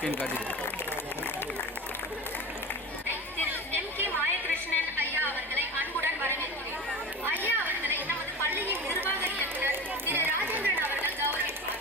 Screen காட்டிடு. திரு M.K. Mayakrishnan ஐயா அவர்களை அன்புடன் வரவேற்கிறேன். ஐயா அவர்களை நமது பள்ளியின் நிர்வாக இயக்குனர் திரு ராஜேந்திரன் அவர்கள் கௌரவிப்பார்.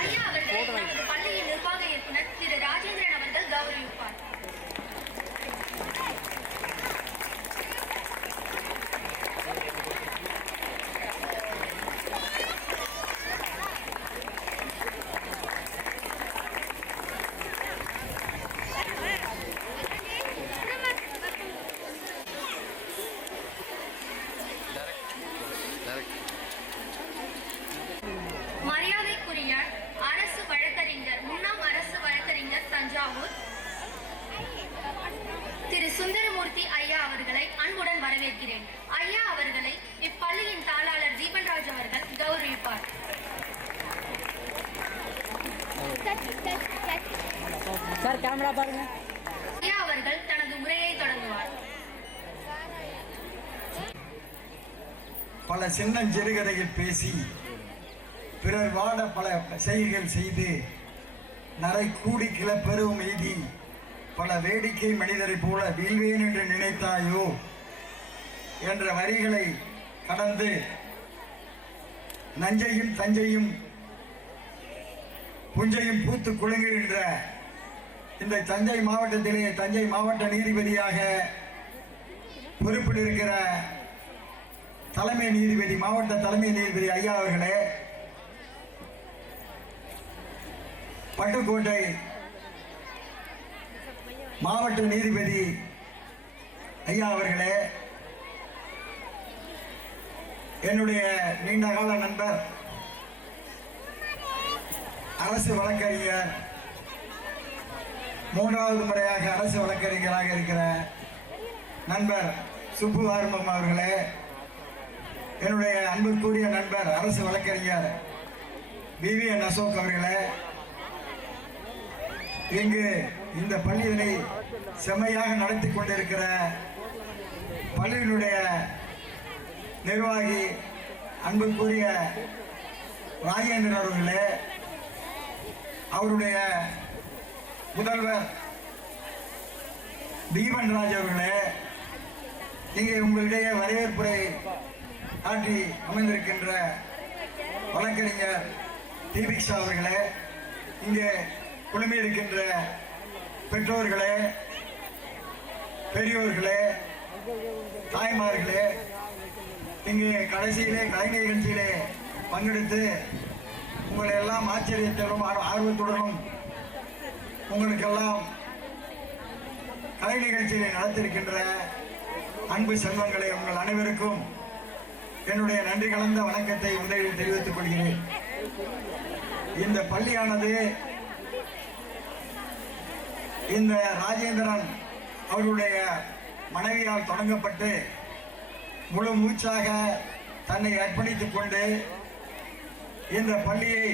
ஐயா அவர்களை நமது பள்ளியின் நிர்வாக இயக்குனர் திரு ராஜேந்திரன் அவர்கள் கௌரவிப்பார். மரியாதைக்குரிய அரசு வழக்கறிஞர், முன்னாள் அரசு வழக்கறிஞர் தஞ்சாவூர் திரு சுந்தரமூர்த்தி ஐயா அவர்களை அன்புடன் வரவேற்கிறேன். ஐயா அவர்களை இப்பள்ளியின் தாளாளர் தீபன்ராஜ் அவர்கள் கௌரவிப்பார். சார் கேமரா பாருங்க. ஐயா அவர்கள் தனது உரையை தொடங்குவார். பல சின்னஞ்சிறுகதையில் பேசி பிறர் வாட பல செய்கைகள் செய்து நரை கூடி கிளப்பெருவும் எய்தி பல வேடிக்கை மனிதரை போல வீழ்வேன் என்று நினைத்தாயோ என்ற வரிகளை கடந்து நஞ்சையும் தஞ்சையும் புஞ்சையும் பூத்து குலுங்குகின்ற இந்த தஞ்சை மாவட்டத்திலே தஞ்சை மாவட்ட நீதிபதியாக பொறுப்பிட்டிருக்கிற தலைமை நீதிபதி, மாவட்ட தலைமை நீதிபதி ஐயா அவர்களே, பட்டுக்கோட்டை மாவட்ட நீதிபதி ஐயா அவர்களே, என்னுடைய நீண்டகால நண்பர் அரசு வழக்கறிஞர், மூன்றாவது முறையாக அரசு வழக்கறிஞராக இருக்கிற நண்பர் சுப்பு ஆர்மம் அவர்களே, என்னுடைய அன்புக்குரிய நண்பர் அரசு வழக்கறிஞர் BVN அசோக் அவர்களே, இங்கு இந்த பள்ளியினை செம்மையாக நடத்தி கொண்டிருக்கிற பள்ளியினுடைய நிர்வாகி அன்புக்குரிய ராஜேந்திரன் அவர்களே, அவருடைய முதல்வர் தீபன்ராஜ் அவர்களே, இங்கே உங்களிடையே வரவேற்புரை ஆற்றி அமைந்திருக்கின்ற வழக்கறிஞர் தீபிக்ஷா அவர்களே, இங்கே குழுமி இருக்கின்ற பெற்றோர்களே, பெரியோர்களே, தாய்மார்களே, இங்கே கடைசியிலே கலை நிகழ்ச்சியிலே பங்கெடுத்து உங்களை எல்லாம் ஆச்சரியத்திலும் ஆர்வத்துடனும் உங்களுக்கெல்லாம் கலை நிகழ்ச்சியை நடத்திருக்கின்ற அன்பு செல்வங்களை உங்கள் அனைவருக்கும் என்னுடைய நன்றி கலந்த வணக்கத்தை முதலில் தெரிவித்துக் கொள்கிறேன். இந்த பள்ளியானது இந்த ராஜேந்திரன் அவருடைய மனைவியால் தொடங்கப்பட்டு முழு மூச்சாக தன்னை அர்ப்பணித்துக் கொண்டு இந்த பள்ளியை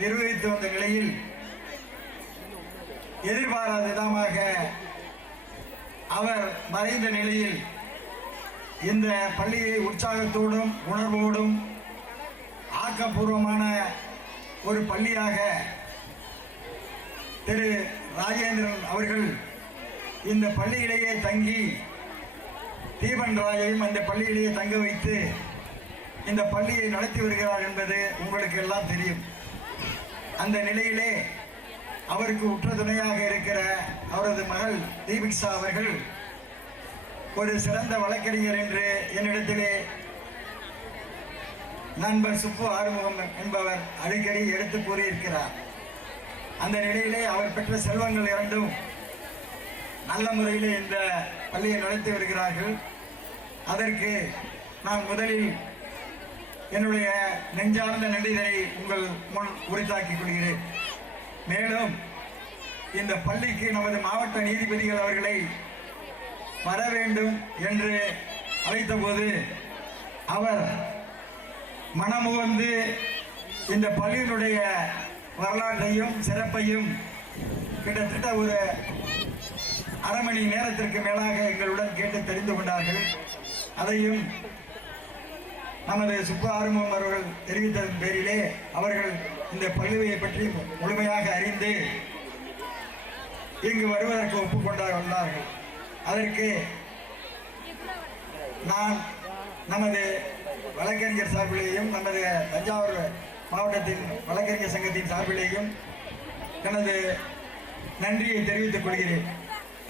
நிர்வகித்து வந்த நிலையில் எதிர்பாராத விதமாக அவர் மறைந்த நிலையில் இந்த பள்ளியை உற்சாகத்தோடும் உணர்வோடும் ஆக்கப்பூர்வமான ஒரு பள்ளியாக திரு ராஜேந்திரன் அவர்கள் இந்த பள்ளியிலேயே தங்கி தீபன்ராஜையும் அந்த பள்ளியிலேயே தங்க வைத்து இந்த பள்ளியை நடத்தி வருகிறார் என்பது உங்களுக்கு எல்லாம் தெரியும். அந்த நிலையிலே அவருக்கு உற்ற துணையாக இருக்கிற அவரது மகள் தீபிக்ஷா அவர்கள் ஒரு சிறந்த வழக்கறிஞர் என்று என்னிடத்திலே நண்பர் சுப்பு ஆறுமுகம் என்பவர் அடிக்கடி எடுத்து கூறியிருக்கிறார். அந்த நிலையிலே அவர் பெற்ற செல்வங்கள் இரண்டும் நல்ல முறையிலே இந்த பள்ளியை நடத்தி வருகிறார்கள். அதற்கு நான் முதலில் என்னுடைய நெஞ்சார்ந்த நன்றியை உங்கள் முன் உரித்தாக்கிக் கொள்கிறேன். மேலும் இந்த பள்ளிக்கு நமது மாவட்ட நீதிபதிகள் அவர்களை வர வேண்டும் என்று அழைத்தபோது அவர் மனமுவந்து இந்த பள்ளியினுடைய வரலாற்றையும் சிறப்பையும் கிட்டத்தட்ட ஒரு அரை மணி நேரத்திற்கு மேலாக எங்களுடன் கேட்டு தெரிந்து கொண்டார்கள். அதையும் நமது சுப்பு ஆறுமுகம் அவர்கள் தெரிவித்ததன் பேரிலே அவர்கள் இந்த பள்ளியை பற்றி முழுமையாக அறிந்து இங்கு வருவதற்கு ஒப்புக்கொண்டார்கள். அதற்கு நான் நமது வழக்கறிஞர் சார்பிலேயும் நமது தஞ்சாவூர் மாவட்டத்தின் வழக்கறிஞர் சங்கத்தின் சார்பிலேயும் எனது நன்றியை தெரிவித்துக் கொள்கிறேன்.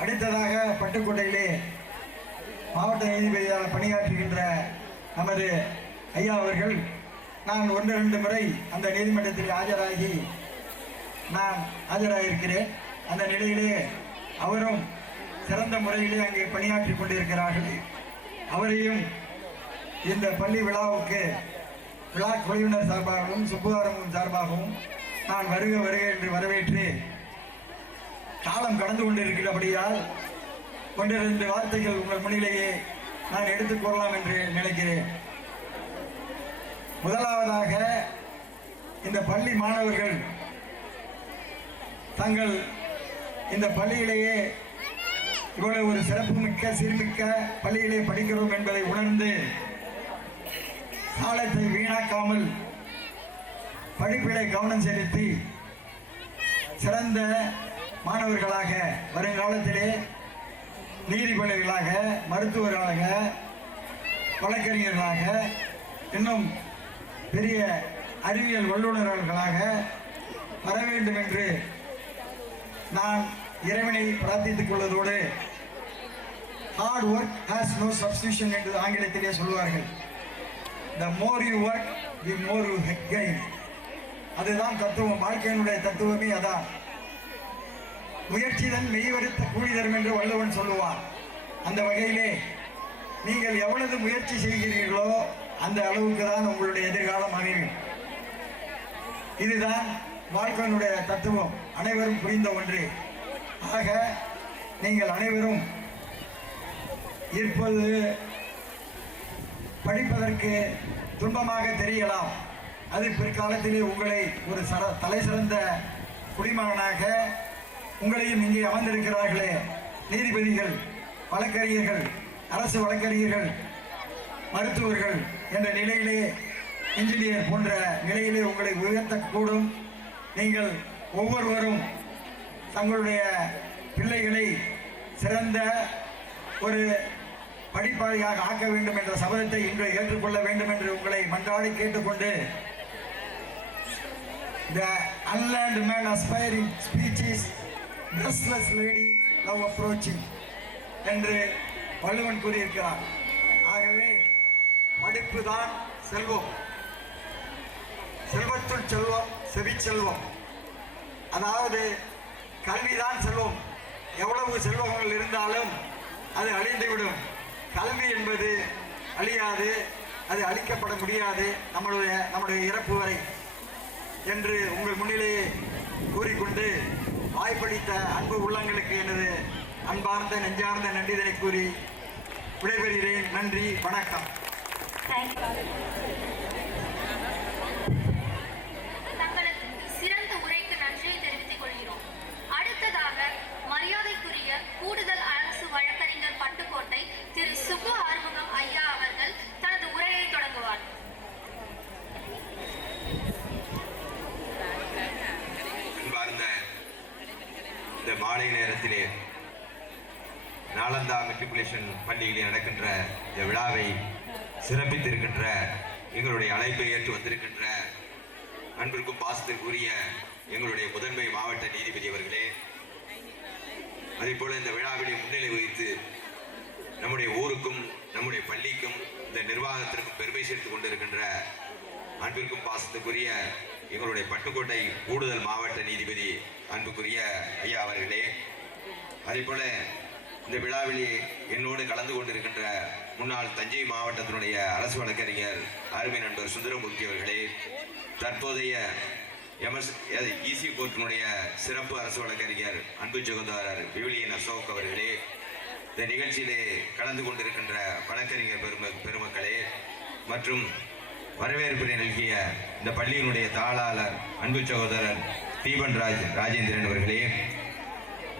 அடுத்ததாக பட்டுக்கோட்டையிலே மாவட்ட நீதிபதியாக பணியாற்றுகின்ற நமது ஐயா அவர்கள் நான் 1-2 முறை அந்த நீதிமன்றத்தில் ஆஜராகியிருக்கிறேன். அந்த நிலையிலே அவரும் சிறந்த முறையிலே அங்கே பணியாற்றி கொண்டிருக்கிறார்கள். அவரையும் இந்த பள்ளி விழாவுக்கு விழா குழுவினர் சார்பாகவும் சுப்புகாரமும் சார்பாகவும் நான் வருக வருக என்று வரவேற்று காலம் கடந்து கொண்டிருக்கிறபடியால் 1-2 வார்த்தைகள் உங்கள் முன்னிலேயே நான் எடுத்துக் கூறலாம் என்று நினைக்கிறேன். முதலாவதாக இந்த பள்ளி மாணவர்கள் தங்கள் இந்த பள்ளியிலேயே இவ்வளவு ஒரு சிறப்புமிக்க சீர்மிக்க பள்ளியிலே படிக்கிறோம் என்பதை உணர்ந்து காலத்தை வீணாக்காமல் படிப்பிலே கவனம் செலுத்தி சிறந்த மாணவர்களாக வருங்காலத்திலே நீதிபதிகளாக, மருத்துவர்களாக, வழக்கறிஞர்களாக, இன்னும் பெரிய அறிவியல் வல்லுநர்களாக வர வேண்டும் என்று நான் இறைவனை பிரார்த்தித்துக் கொள்வதோடு hard work has no substitution என்று ஆங்கிலத்திலே சொல்வார்கள். The more you work, the more you gain. அதுதான் தத்துவம், வாழ்க்கையினுடைய தத்துவமே அதான். முயற்சிதான் மெய்வருத்த கூலி தரும் என்று வள்ளுவன் சொல்லுவார். அந்த வகையிலே நீங்கள் எவ்வளவு முயற்சி செய்கிறீர்களோ அந்த அளவுக்கு தான் உங்களுடைய எதிர்காலம் அமையும். இதுதான் வாழ்க்கையினுடைய தத்துவம், அனைவரும் புரிந்த ஒன்று. ஆக நீங்கள் அனைவரும் இப்போது படிப்பதற்கு துன்பமாக தெரியலாம். அது பிற்காலத்திலே உங்களை ஒரு தலை சிறந்த குடிமகனாக, உங்களையும் இங்கே அமர்ந்திருக்கிறார்களே நீதிபதிகள், வழக்கறிஞர்கள், அரசு வழக்கறிஞர்கள், மருத்துவர்கள் என்ற நிலையிலே, இன்ஜினியர் போன்ற நிலையிலே உங்களை உயர்த்தக்கூடும். நீங்கள் ஒவ்வொருவரும் தங்களுடைய பிள்ளைகளை சிறந்த ஒரு படிப்பாளியாக ஆக்க வேண்டும் என்ற சபதத்தை இன்று ஏற்றுக்கொள்ள வேண்டும் என்று உங்களை மன்றாடி கேட்டுக்கொண்டு, The unlearned man aspiring speech is restless lady now approaching என்று வள்ளுவன் கூறியிருக்கிறார். ஆகவே படிப்புதான் செல்வம், செல்வத்துள் செல்வம் செவிச்செல்வம். அதாவது கல்விதான் செல்வம். எவ்வளவு செல்வங்கள் இருந்தாலும் அது அழிந்துவிடும். கல்வி என்பது அழியாது, அது அழிக்கப்பட முடியாது நம்முடைய இறப்பு வரை என்று உங்கள் முன்னிலேயே கூறிக்கொண்டு, வாய்ப்பளித்த அன்பு உள்ளங்களுக்கு எனது அன்பார்ந்த நெஞ்சார்ந்த நன்றிதனை கூறி விடைபெறுகிறேன். நன்றி, வணக்கம். தங்களுக்கு சிறந்த உரைக்கு நன்றியை தெரிவித்துக் கொள்கிறோம். அடுத்ததாக மரியாதைக்குரிய கூடுதல் அரசு வழக்கறிஞர் பட்டுக்கோட்டை திரு சுப்பு ஆறுமுகம் ஐயா அவர்கள் தனது உரையை தொடங்குவார். அன்பார்ந்த இந்த மாலை நேரத்திலே நாலந்தா மெட்ரிகுலேஷன் பள்ளியிலே நடக்கின்ற இந்த விழாவை சிறப்பித்திருக்கின்ற, எங்களுடைய அழைப்பை ஏற்று வந்திருக்கின்ற அன்பிற்கும் பாசத்திற்குரிய எங்களுடைய முதன்மை மாவட்ட நீதிபதி அவர்களே, அதே போல இந்த விழாவிலே முன்னிலை வகித்து நம்முடைய ஊருக்கும் நம்முடைய பள்ளிக்கும் இந்த நிர்வாகத்திற்கும் பெருமை சேர்த்துக் கொண்டிருக்கின்ற அன்பிற்கும் பாசத்துக்குரிய எங்களுடைய பட்டுக்கோட்டை கூடுதல் மாவட்ட நீதிபதி அன்புக்குரிய ஐயா அவர்களே, அதே போல இந்த விழாவிலே என்னோடு கலந்து கொண்டிருக்கின்ற முன்னாள் தஞ்சை மாவட்டத்தினுடைய அரசு வழக்கறிஞர் அருமை நண்பர் சுந்தரமூர்த்தி அவர்களே, தற்போதைய இசி கோர்ட்டினுடைய சிறப்பு அரசு வழக்கறிஞர் அன்பு சகோதரர் விவிலியன் அசோக் அவர்களே, இந்த நிகழ்ச்சியிலே கலந்து கொண்டிருக்கின்ற வழக்கறிஞர் பெருமக்களே, மற்றும் வரவேற்புரை நல்கிய இந்த பள்ளியினுடைய தாளாளர் அன்பு சகோதரர் தீபன்ராஜ் ராஜேந்திரன் அவர்களே,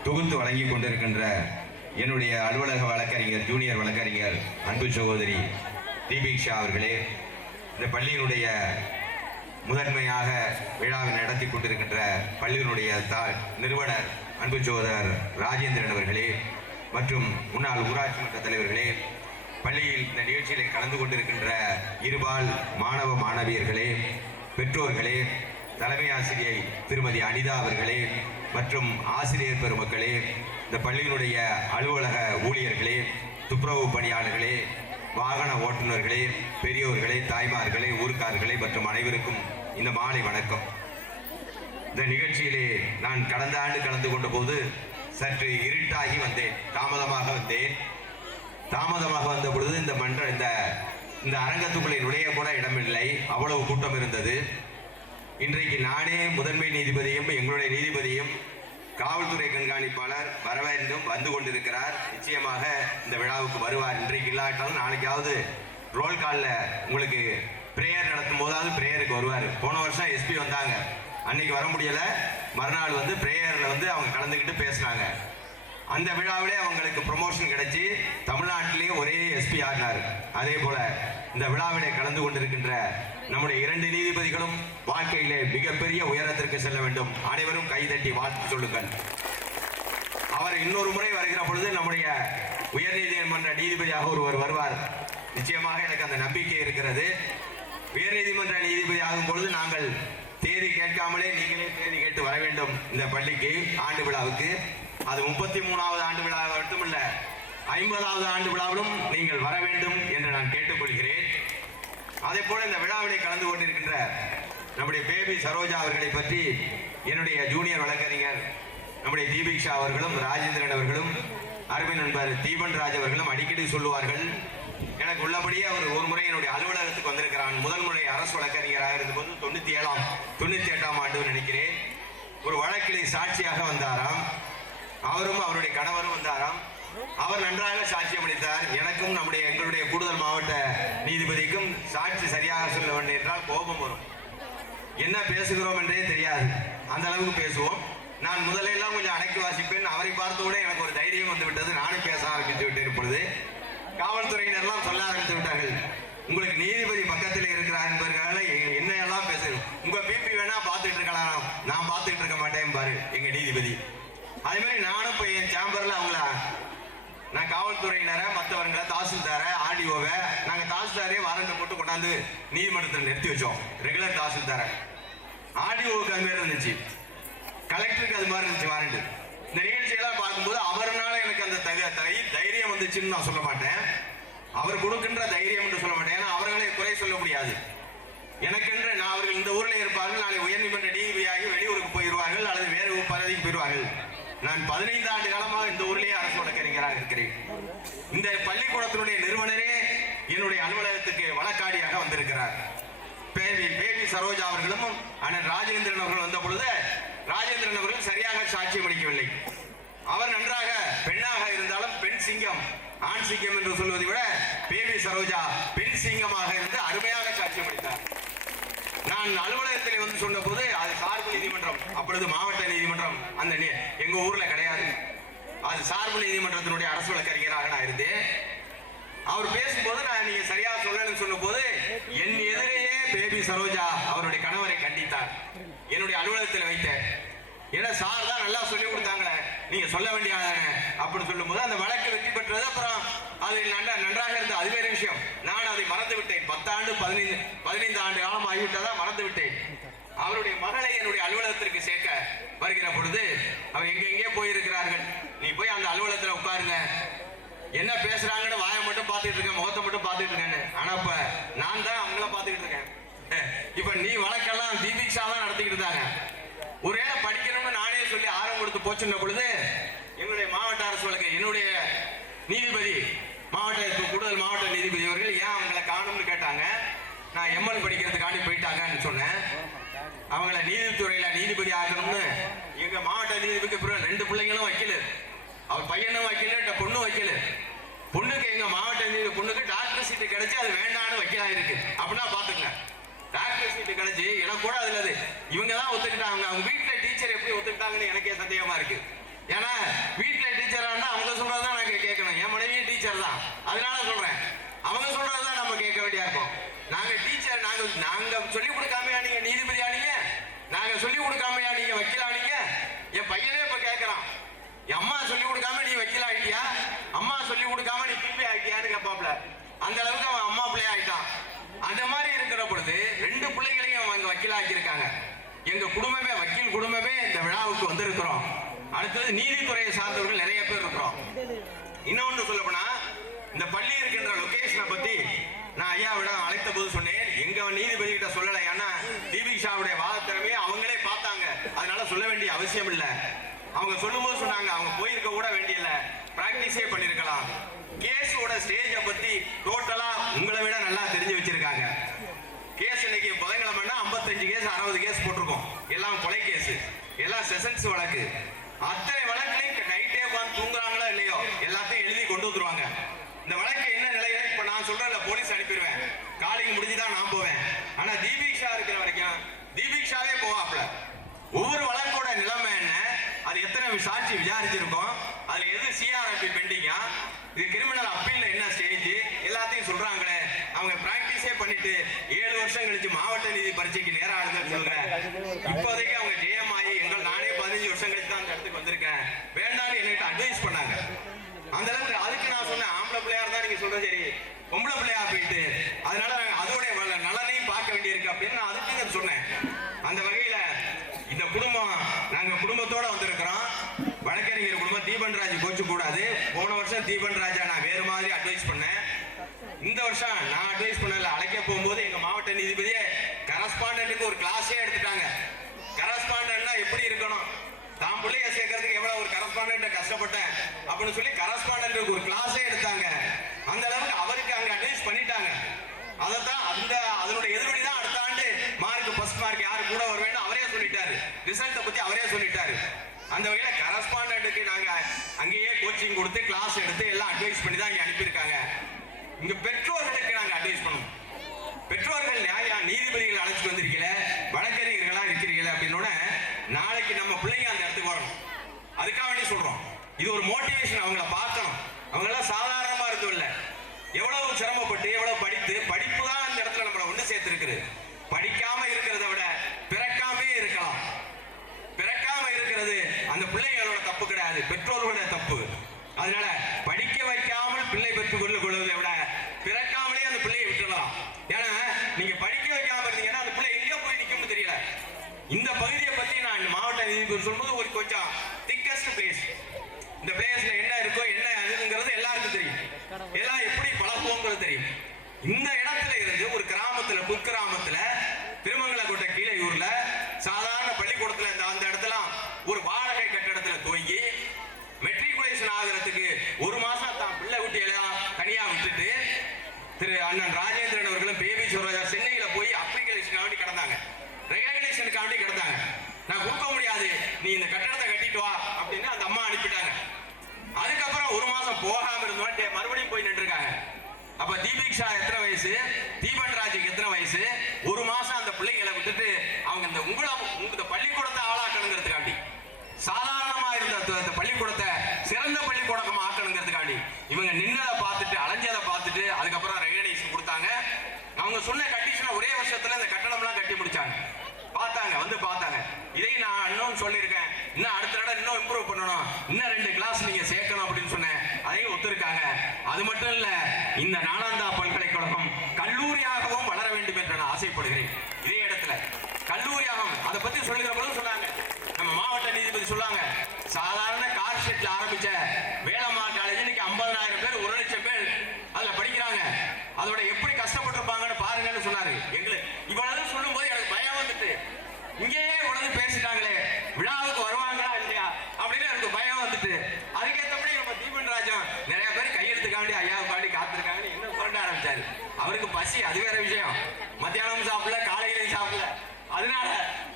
தொகுத்து வழங்கி கொண்டிருக்கின்ற என்னுடைய அலுவலக வழக்கறிஞர் ஜூனியர் வழக்கறிஞர் அன்பு சகோதரி தீபிக்ஷா அவர்களே, இந்த பள்ளியினுடைய முதன்மையாக விழாவை நடத்தி கொண்டிருக்கின்ற பள்ளியினுடைய நிறுவனர் அன்பு சகோதரர் ராஜேந்திரன் அவர்களே மற்றும் முன்னாள் ஊராட்சி மன்ற தலைவர்களே, பள்ளியில் இந்த நிகழ்ச்சியிலே கலந்து கொண்டிருக்கின்ற இருபால் மாணவ மாணவியர்களே, பெற்றோர்களே, தலைமை ஆசிரியை திருமதி அனிதா அவர்களே மற்றும் ஆசிரியர் பெருமக்களே, இந்த பள்ளியினுடைய அலுவலக ஊழியர்களே, துப்புரவு பணியாளர்களே, வாகன ஓட்டுநர்களே, பெரியோர்களே, தாய்மார்களே, ஊர்க்காரர்களே மற்றும் அனைவருக்கும் இந்த மாலை வணக்கம். இந்த நிகழ்ச்சியிலே நான் கடந்த ஆண்டு கலந்து கொண்ட போது சற்று இருட்டாகி வந்தேன், தாமதமாக வந்த பொழுது இந்த அரங்கத்துக்குள்ளே நுழைய கூட இடமில்லை, அவ்வளவு கூட்டம் இருந்தது. இன்றைக்கு நானே முதன்மை நீதிபதியும் எங்களுடைய நீதிபதியும் காவல்துறை கண்காணிப்பாளர் வர வேண்டும், வந்து கொண்டிருக்கிறார். நிச்சயமாக இந்த விழாவுக்கு வருவார். இன்றைக்கு இல்லாட்டாலும் நாளைக்காவது ரோல் காலில் உங்களுக்கு பிரேயர் நடத்தும் போதாவது பிரேயருக்கு வருவார். போன வருஷம் எஸ்பி வந்தாங்க, அன்னைக்கு வர முடியல. மறுநாள் வந்து பிரேயரில் வந்து அவங்க கலந்துக்கிட்டு பேசினாங்க. அந்த விழாவிலே அவங்களுக்கு ப்ரொமோஷன் கிடைச்சி தமிழ்நாட்டிலேயே ஒரே எஸ்பி ஆகினார். அதே போல இந்த விழாவிலே கலந்து கொண்டிருக்கின்ற நம்முடைய 2 நீதிபதிகளும் வாழ்க்கையிலே மிகப்பெரிய உயரத்திற்கு செல்ல வேண்டும். அனைவரும் கைதட்டி வாழ்த்து சொல்லுங்கள். அவர் இன்னொரு முறை வருகிற பொழுது நம்முடைய உயர்நீதிமன்ற நீதிபதியாக ஒருவர் வருவார். நிச்சயமாக எனக்கு அந்த நம்பிக்கை இருக்கிறது. உயர்நீதிமன்ற நீதிபதி ஆகும் பொழுது நாங்கள் தேதி கேட்காமலே நீங்களே தேதி கேட்டு வர வேண்டும். இந்த பள்ளிக்கு ஆண்டு விழாவுக்கு அது 33வது ஆண்டு விழா மட்டுமல்ல, 50வது ஆண்டு விழாவிலும் நீங்கள் வர வேண்டும் என்று நான் கேட்டுக்கொள்கிறேன். அதே போல இந்த விழாவிலே கலந்து கொண்டிருக்கின்ற நம்முடைய பேபி சரோஜா அவர்களை பற்றி என்னுடைய ஜூனியர் வழக்கறிஞர் நம்முடைய தீபிக்ஷா அவர்களும் ராஜேந்திரன் அவர்களும் அருமை நண்பர் தீபன்ராஜ் அவர்களும் அடிக்கடி சொல்லுவார்கள். எனக்கு உள்ளபடியே அவர் ஒரு முறை என்னுடைய அலுவலகத்துக்கு வந்திருக்கிறான். முதல் முறை அரசு வழக்கறிஞராக இருந்தபோது 98ஆம் ஆண்டு நினைக்கிறேன். ஒரு வழக்கிலே சாட்சியாக வந்தாராம். அவரும் அவருடைய கணவரும் வந்தாராம். அவர் நன்றாக சாட்சியம் அளித்தார். எனக்கும் எங்களுடைய கூடுதல் மாவட்ட நீதிபதிக்கும் சாட்சி சரியாக சொல்ல வேண்டும் என்றால் கோபம் வரும். என்ன பேசுகிறோம் என்றே தெரியாது, அந்த அளவுக்கு பேசுவோம். நான் முதலெல்லாம் கொஞ்சம் அடக்கி வாசிப்பேன். அவரை பார்த்து கூட எனக்கு ஒரு தைரியம் வந்து விட்டது. நானும் பேச ஆரம்பித்து விட்டேன். இப்பொழுது காவல்துறையினர்லாம் சொல்ல ஆரம்பித்து விட்டார்கள், உங்களுக்கு நீதிபதி பக்கத்தில் இருக்கிறார் என்பதற்காக என்ன எல்லாம் பேசுகிறோம். உங்க பிபி வேணா பார்த்துட்டு இருக்கலாம், நான் பார்த்துட்டு இருக்க மாட்டேன் பாரு எங்க நீதிபதி. அதே மாதிரி நானும் இப்போ என் சேம்பர்ல நான் காவல்துறையினரை, மற்றவர்களை, தாசில்தாரை, ஆர்டிஓவை, நாங்கள் தாசில்தாரே வாரண்டை போட்டு கொண்டாந்து நீதிமன்றத்தில் நிறுத்தி வச்சோம். ரெகுலர் தாசில்தாரை, ஆர்டிஓவுக்கு அது மாதிரி இருந்துச்சு, கலெக்டருக்கு அது மாதிரி இருந்துச்சு வாரண்டு. இந்த நிகழ்ச்சியெல்லாம் பார்க்கும்போது அவர்னால எனக்கு அந்த தைரியம் வந்துச்சுன்னு நான் சொல்ல மாட்டேன், அவர் கொடுக்கின்ற தைரியம் என்று சொல்ல மாட்டேன். ஏன்னா அவர்களை குறை சொல்ல முடியாது. எனக்கென்று நான் அவர்கள் இந்த ஊரில் இருப்பார்கள், நாளை உயர்நீதிமன்ற நீதிபதியாகி வெளியூருக்கு போயிடுவார்கள் அல்லது வேறு பதவிக்கு போயிடுவார்கள். நான் 15 ஆண்டு காலமாக இந்த ஊரிலேயே அரசு வழக்கறிஞராக இருக்கிறேன். இந்த பள்ளிக்கூடத்தினுடைய நிறுவனரே என்னுடைய அலுவலகத்துக்கு வழக்காடியாக வந்திருக்கிறார். பேபி சரோஜா அவர்களும் அண்ணன் ராஜேந்திரன் அவர்கள் வந்த பொழுது ராஜேந்திரன் அவர்கள் சரியாக சாட்சியம் அளிக்கவில்லை. அவர் நன்றாக பெண்ணாக இருந்தாலும் பெண் சிங்கம், ஆண் சிங்கம் என்று சொல்வதை விட பேபி சரோஜா பெண் சிங்கமாக இருந்து அருமையாக சாட்சியம் அளித்தார். நான் அலுவலகத்தில் வந்து சொன்ன போது அது சார்பு நீதிமன்றம், அப்பொழுது மாவட்ட நீதிமன்றம் அந்த எங்க ஊர்ல கிடையாது, அது சார்பு நீதிமன்றத்தினுடைய அரசு வழக்கறிஞராக நான் இருந்தேன். அவர் பேசும்போது நீங்க சரியா சொல்லணும்னு சொன்ன போது என் எதிரேயே பேபி சரோஜா அவருடைய கணவரை கண்டித்தார். என்னுடைய அலுவலகத்தில் வைத்தேன். ஏன்னா சார் தான் நல்லா சொல்லி கொடுத்தாங்க, நீங்க சொல்ல வேண்டிய அப்படின்னு சொல்லும் போது அந்த வழக்கு வெற்றி பெற்றது. அப்புறம் அது நன்றாக இருந்த அது வேறு விஷயம். நான் அதை மறந்து விட்டேன். 10 ஆண்டு 15 ஆண்டு காலம் ஆகிவிட்டதா மறந்து விட்டேன். அவருடைய மகளை என்னுடைய அலுவலகத்திற்கு சேர்க்க வருகிற பொழுது அவர் எங்கெங்கே போயிருக்கிறார்கள், நீ போய் அந்த அலுவலகத்தில் உட்காருங்க, என்ன பேசுறாங்கன்னு வாயை மட்டும் பார்த்துட்டு இருக்கேன், முகத்தை மட்டும் பார்த்துட்டு இருக்கேன்னு. ஆனா இப்ப நான் தான் அவங்கள பார்த்துக்கிட்டு இருக்கேன். இப்ப நீ வழக்கெல்லாம் தீபிக்ஷா தான் நடத்திக்கிட்டு இருந்தாங்க. ஒருவேளை படிக்கணும்னு நானே சொல்லி ஆர்வம் கொடுத்து போச்சுன்ற பொழுது என்னுடைய மாவட்ட அரசு வழக்கு என்னுடைய நீதிபதி கூடுதல் மாவட்ட நீதிபதி அவர்கள் ஏன் அவங்களை காணும்னு கேட்டாங்க. நான் எம்எல் படிக்கிறதுக்காண்டி போயிட்டாங்கன்னு சொன்னேன். அவங்கள நீதித்துறையில நீதிபதி ஆகணும்னு எங்க மாவட்ட நீதிபதிக்கு 2 பிள்ளைங்களும் வைக்கல, அவர் பையனும் வைக்கல, பொண்ணும் வைக்கல. பொண்ணுக்கு எங்க மாவட்ட நீதி பொண்ணுக்கு டாக்டர் சீட்டு கிடைச்சு அது வேண்டான்னு வைக்கலாம் இருக்கு அப்படின்னா பாத்துக்கங்க. டாக்டர் சீட்டு கிடைச்சு எனக்கு கூட அதுல அது இவங்க தான் ஒத்துக்கிட்டாங்க. அவங்க வீட்டுல டீச்சர் எப்படி ஒத்துக்கிட்டாங்கன்னு எனக்கே சந்தேகமா இருக்கு. ஏன்னா வீட்டுல டீச்சரா இருந்தா அவங்க சொல்றதுதான் நாங்க கேட்கணும். என் மனைவியும் டீச்சர் தான், அதனால சொல்றேன். அவங்க சொல்றதுதான் நம்ம கேட்க வேண்டியா இருக்கும். நாங்க டீச்சர், நாங்க சொல்லி கொடுக்காமையா நீங்க நீதிபதி ஆனீங்க? நாங்க சொல்லி கொடுக்காமையா நீங்க வக்கீல் ஆனீங்க? என் பையனே இப்ப கேட்கறான், என் அம்மா சொல்லி கொடுக்காம நீ வக்கீல் ஆயிட்டியா, அம்மா சொல்லி கொடுக்காம நீ திருப்பி ஆயிட்டியான்னு கேட்பாப்ல. அந்த அளவுக்கு அவன் அம்மா பிள்ளைய ஆயிட்டான். அந்த மாதிரி இருக்கிற பொழுது 2 பிள்ளைகளையும் அவங்க வக்கீல் ஆக்கியிருக்காங்க. எங்க குடும்பமே வக்கீல் குடும்பமே இந்த விழாவுக்கு வந்திருக்கிறோம். அடுத்தது நீதித்துறையை சார்ந்தவர்கள் நிறைய பேர் இருக்கிறோம். இன்னொன்னு சொல்ல போனா இந்த பள்ளி இருக்கின்ற லொகேஷனை பத்தி நான் ஐயாவிடம் அழைத்த போது சொன்னேன். எங்க நீதிபதி கிட்ட சொல்லலை, ஏன்னா தீபிக்ஷாவுடைய வாதத்திறமையை அவங்களே பார்த்தாங்க, அதனால சொல்ல வேண்டிய அவசியம் இல்லை. அவங்க சொல்லும் போது சொன்னாங்க அவங்க போயிருக்க கூட வேண்டியல, பிராக்டிஸே பண்ணிருக்கலாம். கேஸோட ஸ்டேஜை பத்தி டோட்டலா உங்களை விட நல்லா தெரிஞ்சு வச்சிருக்காங்க. கேஸ் இன்னைக்கு புதன்கிழமைன்னா 55 கேஸ் 60 கேஸ் போட்டிருக்கோம். எல்லாம் கொலை கேஸ், எல்லாம் செஷன்ஸ் வழக்கு. அத்தனை வழக்குலையும் நைட்டே உட்காந்து தூங்குறாங்களோ இல்லையோ எல்லாத்தையும் எழுதி கொண்டு வந்துருவாங்க. இந்த வழக்கு என்ன நிலையில இப்ப நான் சொல்றேன், போலீஸ் அனுப்பிடுவேன், காலிங் முடிஞ்சுதான் நான் போவேன். ஆனா தீபிக்ஷா இருக்கிற வரைக்கும் தீபிக்ஷாவே போவாப்ல. ஒவ்வொரு வழக்கோட நிலைமை என்ன, அது எத்தனை சாட்சி விசாரிச்சிருக்கோம், அதுல எது சிஆர்எம்பி பெண்டிங்கா, இது கிரிமினல் அப்பீல்ல என்ன ஸ்டேஜ், எல்லாத்தையும் சொல்றாங்களே. அவங்க பிராக்டிஸே பண்ணிட்டு 7 வருஷம் கழிச்சு மாவட்ட நீதி பரீட்சைக்கு நேரம் ஆகுதுன்னு சொல்றேன். இப்போதைக்கு அவங்க ஜெயம் ஆகி நானே 15 வருஷம் கழிச்சு தான் அந்த இடத்துக்கு வந்திருக்கேன், வேண்டாம்னு என்கிட்ட அட்வைஸ் பண்ணாங்க. அந்த அளவுக்கு அதுக்கு நான் சொன்னேன், ஆம்பளை பிள்ளையா இருந்தா நீங்க சொல்ற சரி, பொம்பளை பிள்ளையா போயிட்டு அதனால அதோடைய நலனையும் பார்க்க வேண்டியிருக்கு அப்படின்னு நான் அதுக்கு சொன்னேன். அந்த வகையில இந்த குடும்பம், நாங்க குடும்பத்தோட வந்திருக்கிறோம். வழக்கறிஞர் குடும்பம் தீபன்ராஜ் கோச்சு கூடாது. போன வருஷம் தீபன்ராஜா நான் வேறு மாதிரி அட்வைஸ் பண்ணேன். இந்த வருஷம் நான் அட்வைஸ் பண்ணல. அழைக்க போகும்போது எங்க மாவட்ட நீதிபதியே கரஸ்பாண்டன்ட்டுக்கு ஒரு கிளாஸே எடுத்துட்டாங்க. கரஸ்பாண்டன்ட்னா எப்படி இருக்கணும், தான் பிள்ளைய சேர்க்கறதுக்கு எவ்வளவு ஒரு கரஸ்பாண்டன்ட் கஷ்டப்பட்டேன் அப்படின்னு சொல்லி கரஸ்பாண்டன்ட்டுக்கு ஒரு கிளாஸே எடுத்தாங்க. அந்த அளவுக்கு அவருக்கு அங்க அட்வைஸ் பண்ணிட்டாங்க. அதைத்தான் அதனுடைய எதிர்வழி தான் அடுத்த ஆண்டு மார்க் ஃபர்ஸ்ட் மார்க் யாரு கூட வருவேன்னு அவரே சொல்லிட்டாரு. ரிசல்ட்டை பத்தி அவரே சொல்லிட்டாரு. அந்த வகையில கரஸ்பாண்டன்ட்டுக்கு நாங்க அங்கேயே கோச்சிங் கொடுத்து கிளாஸ் எடுத்து எல்லாம் அட்வைஸ் பண்ணி தான் இங்க அனுப்பியிருக்காங்க. இங்க பெற்றோர்களுக்கு நாங்க அட்வைஸ் பண்ணணும். பெற்றோர்கள் நீதிபதிகள் அழைச்சிட்டு வந்திருக்கீங்க, வழக்கறிஞர்களா இருக்கிறீங்களா அப்படின்னோட நாளைக்கு நம்ம பிள்ளைங்க அந்த இடத்துக்கு வரணும். அதுக்காக வேண்டி சொல்றோம். இது ஒரு மோட்டிவேஷன். அவங்கள பார்க்கணும். அவங்க எல்லாம் சாதாரணமா இருக்கும் இல்ல, எவ்வளவு சிரமப்பட்டு எவ்வளவு படிப்பு தான் அந்த இடத்துல நம்மளை ஒண்ணு சேர்த்து இருக்குது. படிக்காம இருக்கிறத விட பிறக்காமே இருக்கலாம். பிறக்காம இருக்கிறது அந்த பிள்ளைகளோட தப்பு கிடையாது, பெற்றோர்களோட தப்பு. அதனால படிக்க வைக்காமல் பிள்ளை பெற்றுக் கொள்வதை விட பிறக்காமலே அந்த பிள்ளையை விட்டுடலாம். ஏன்னா நீங்க படிக்க வைக்காம இருந்தீங்கன்னா அந்த பிள்ளை எங்கேயோ போய் நிக்கும்னு தெரியல. இந்த பகுதியை பத்தி நான் மாவட்ட நீதிபதி சொல்லும்போது ஒரு கொஞ்சம் திக்கஸ்ட் பிளேஸ். இந்த பிளேஸ்ல என்ன இருக்கோ என்ன அதுங்கிறது எல்லாருக்கும் தெரியும், எல்லாம் எப்படி பழப்போங்கிறது தெரியும். இந்த இடத்துல இருந்து ஒரு கிராமத்துல குக்கிராமத்துல திருமங்கலக்கோட்டை கீழையூர்ல சாதாரண பள்ளிக்கூடத்துல அந்த இடத்துல ஒரு வாடகை கட்டடத்துல தூங்கி மெட்ரிகுலேஷன் ஆகிறதுக்கு 1 மாசம் தான் பிள்ளை குட்டியெல்லாம் தனியா விட்டுட்டு திரு அண்ணன் ராஜேந்திரன் அவர்களும் பேபி சொல்றாங்க சென்னையில போய் அப்ளிகேஷனுக்காண்டி கிடந்தாங்க, ரெகக்னேஷனுக்காண்டி கிடந்தாங்க. நான் கொடுக்க முடியாது, நீ இந்த கட்டடத்தை கட்டிட்டு வா அப்படின்னு அந்த அம்மா அனுப்பிட்டாங்க. அதுக்கப்புறம் 1 மாசம் போகாம இருந்தோம், மறுபடியும் போய் நின்றுருக்காங்க. அப்ப தீபிக்ஷா எத்தனை வயசு, தீபன்ராஜுக்கு எத்தனை வயசு, 1 மாசம் அந்த பிள்ளைங்களை விட்டுட்டு அவங்க இந்த பள்ளிக்கூடத்தை ஆளாக்கணுங்கிறதுக்காண்டி, சாதாரணமா இருந்த பள்ளிக்கூடத்தை சிறந்த பள்ளிக்கூடமா ஆக்கணுங்கிறதுக்காண்டி இவங்க நின்னதை பார்த்துட்டு அலைஞ்சதை பார்த்துட்டு அதுக்கப்புறம் ரெகக்னேஷன் கொடுத்தாங்க. அவங்க சொன்ன கண்டிஷனை ஒரே வருஷத்துல இந்த கட்டடம்லாம் கட்டி முடிச்சாங்க. பார்த்தாங்க. இதை நான் இன்னும் சொல்லியிருக்கேன், இன்னும் அடுத்த தடவை இன்னும் இம்ப்ரூவ் பண்ணணும், இன்னும் 2 கிளாஸ் நீங்க சேர்க்கணும் அப்படின்னு சொன்னேன். அதையும் ஒத்துருக்காங்க. அது மட்டும் இல்ல, இந்த நாலந்தா பல்கலைக்கழகம் கல்லூரியாகவும் வளர வேண்டும் என்று நான் ஆசைப்படுகிறேன். இதே இடத்துல கல்லூரியாகவும் அதை பத்தி சொல்லுகிற பொழுது சொன்னாங்க, நம்ம மாவட்ட நீதிபதி சொல்லாங்க, சாதாரண கார் ஷெட்ல ஆரம்பிச்ச வேலம்மா காலேஜ் இன்னைக்கு 50,000 பேர் 1,00,000 பேர் அதுல படிக்கிறாங்க. அதோட எப்படி கஷ்டப்பட்டிருப்பாங்கன்னு பாருங்கன்னு சொன்னாரு. எங்களுக்கு இவ்வளவு சொல்லும் போது எனக்கு பயம் வந்துட்டு, இங்கேயே இவ்வளவு பேசிட்டாங்களே விழாவுக்கு வருவாங்களா இல்லையா அப்படின்னு எனக்கு பயம் வந்துட்டு, அதுக்கேற்றபடி நம்ம தீபன்ராஜன் நிறைய பேர் கையெழுத்துக்காண்டி ஐயாவுக்காண்டி காத்திருக்காங்கன்னு என்ன சொல்ல ஆரம்பிச்சாரு. அவருக்கு பசி, அது வேற விஷயம். மத்தியானம் சாப்பிடல, காலையிலையும் சாப்பிடல. அதனால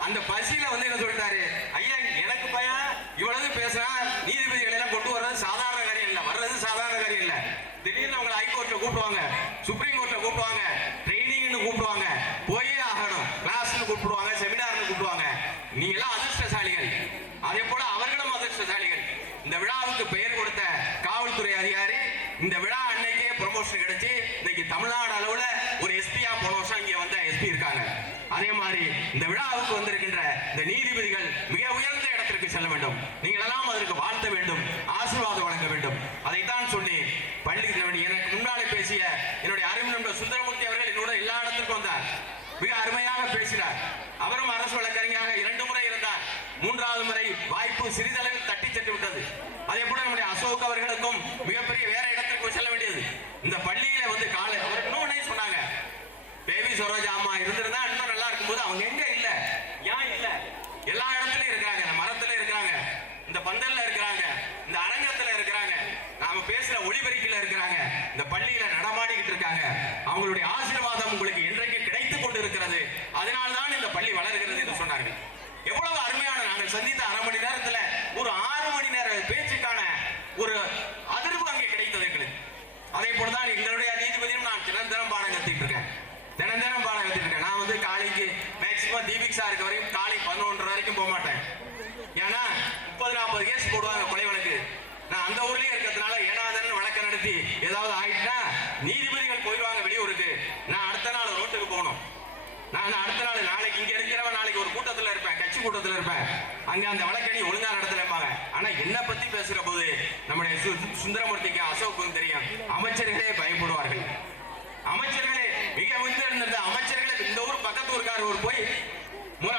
அந்த பசியில என்ன சொல்லிட்டாரு, ஐயா எனக்கு பயம், இவ்வளவு பேசுனா நீதிபதிகள் எல்லாம் கொண்டு வர்றது சாதாரண காரியம் இல்ல, வர்றது சாதாரண காரியம் இல்ல. திடீர்னு அவங்களை கூப்பிடுவாங்க, சுப்ரீம் கோர்ட்ல கூப்பிடுவாங்க, ட்ரைனிங்னு கூப்பிடுவாங்க, போயே ஆகணும், கிளாஸ்னு கூப்பிடுவாங்க, செமினார்னு கூப்பிடுவாங்க. நீங்க எல்லாம் அதிர்ஷ்டசாலிகள். அதே போல அவர்களும் அதிர்ஷ்டசாலிகள். இந்த விழாவுக்கு பெயர் கொடுத்த காவல்துறை அதிகாரி இந்த விழா அன்னைக்கே ப்ரமோஷன் கிடைச்சு இன்னைக்கு தமிழ்நாடு அளவுல ஒரு எஸ்பியா போன வருஷம் இங்க வந்த எஸ்பி இருக்காங்க. அதே மாதிரி இந்த விழாவுக்கு வந்திருக்கின்ற இந்த நீதிபதிகள் மிக உயர்ந்த இடத்திற்கு செல்ல வேண்டும். நீங்கள் எல்லாம் அதற்கு வாழ்த்த வேண்டும், ஆசீர்வாதம் வழங்க வேண்டும். அதைத்தான் சொல்லி பள்ளி எனக்கு முன்னாலே பேசிய என்னுடைய அருமை நண்பர் சுந்தரமூர்த்தி அவர்கள் என்னோட எல்லா இடத்திற்கும் வந்தார். மிக அருமையாக பேசினார். அவரும் அரசு வழக்கறிஞராக 2 முறை இருந்தார். 3வது முறை வாய்ப்பு சிறிதளவில் தட்டி சென்று விட்டது. அதே போல நம்முடைய அசோக் அவர்களுக்கும் மிகப்பெரிய வேற இடத்திற்கு செல்ல வேண்டியது. இந்த பள்ளியில வந்து காலை அவர் இன்னொன்னே சொன்னாங்க, பேபி சரோஜா அம்மா இருந்திருந்தா இன்னும் நல்லா இருக்கும்போது அவங்க எங்க இல்ல, ஏன் இல்ல? எல்லா இடத்துலயும் இருக்கிறாங்க, இந்த மரத்துல இருக்கிறாங்க, இந்த பந்தல்ல இருக்கிறாங்க, இந்த அரங்கத்துல இருக்கிறாங்க, நாம பேசுற ஒளிபெருக்கில இருக்கிறாங்க, இந்த பள்ளியில நடமாடிக்கிட்டு இருக்காங்க. அவங்களுடைய ஆசீர்வாதம் உங்களுக்கு என்றைக்கு கிடைத்துக் கொண்டு இருக்கிறது. அதனால்தான் இந்த பள்ளி வளர்கிறது என்று சொன்னார்கள். எவ்வளவு அருமையான நாங்கள் சந்தித்த 1/2 மணி நேரத்துல ஒரு 6 மணி நேர பேச்சுக்கான ஒரு அதிர்வு அங்கே கிடைத்தது எங்களுக்கு. அதே போலதான் எங்களுடைய நீதிபதியும் நான் தினம் பாடம் கத்திட்டு இருக்கேன். தினம் பாடம் கத்திட்டு இருக்கேன். நான் வந்து காலைக்கு மேக்சிமம் தீபிக்ஷா இருக்க வரைக்கும் காலை 11 வரைக்கும் போக மாட்டேன். ஏன்னா 30-40 கேஸ் போடுவாங்க கொலை வழக்கு. நான் அந்த ஊர்லயே இருக்கிறதுனால ஏனாதன் வழக்கு நடத்தி ஏதாவது ஆயிட்டுனா நீதிபதிகள் போயிடுவாங்க வெளியூருக்கு. நான் அடுத்த நாள் ரோட்டுக்கு போகணும். நான் அடுத்த நாள் நாளைக்கு இங்க இருக்கிறவன் நாளைக்கு ஒரு கூட்டத்தில் இருப்பேன், கட்சி கூட்டத்தில் இருப்பேன். அங்க அந்த வழக்கணி ஒழுங்கா நடத்தலைப்பாங்க. ஆனா என்ன பத்தி பேசுற போது நம்முடைய சுந்தரமூர்த்திக்கு அசோக்குக்கும் தெரியும், அமைச்சர்களே பயப்படுவார்கள். அமைச்சர்களே மிக உயர்ந்த அமைச்சர்களே இந்த ஊர் பக்கத்து ஊருக்காரர் போய்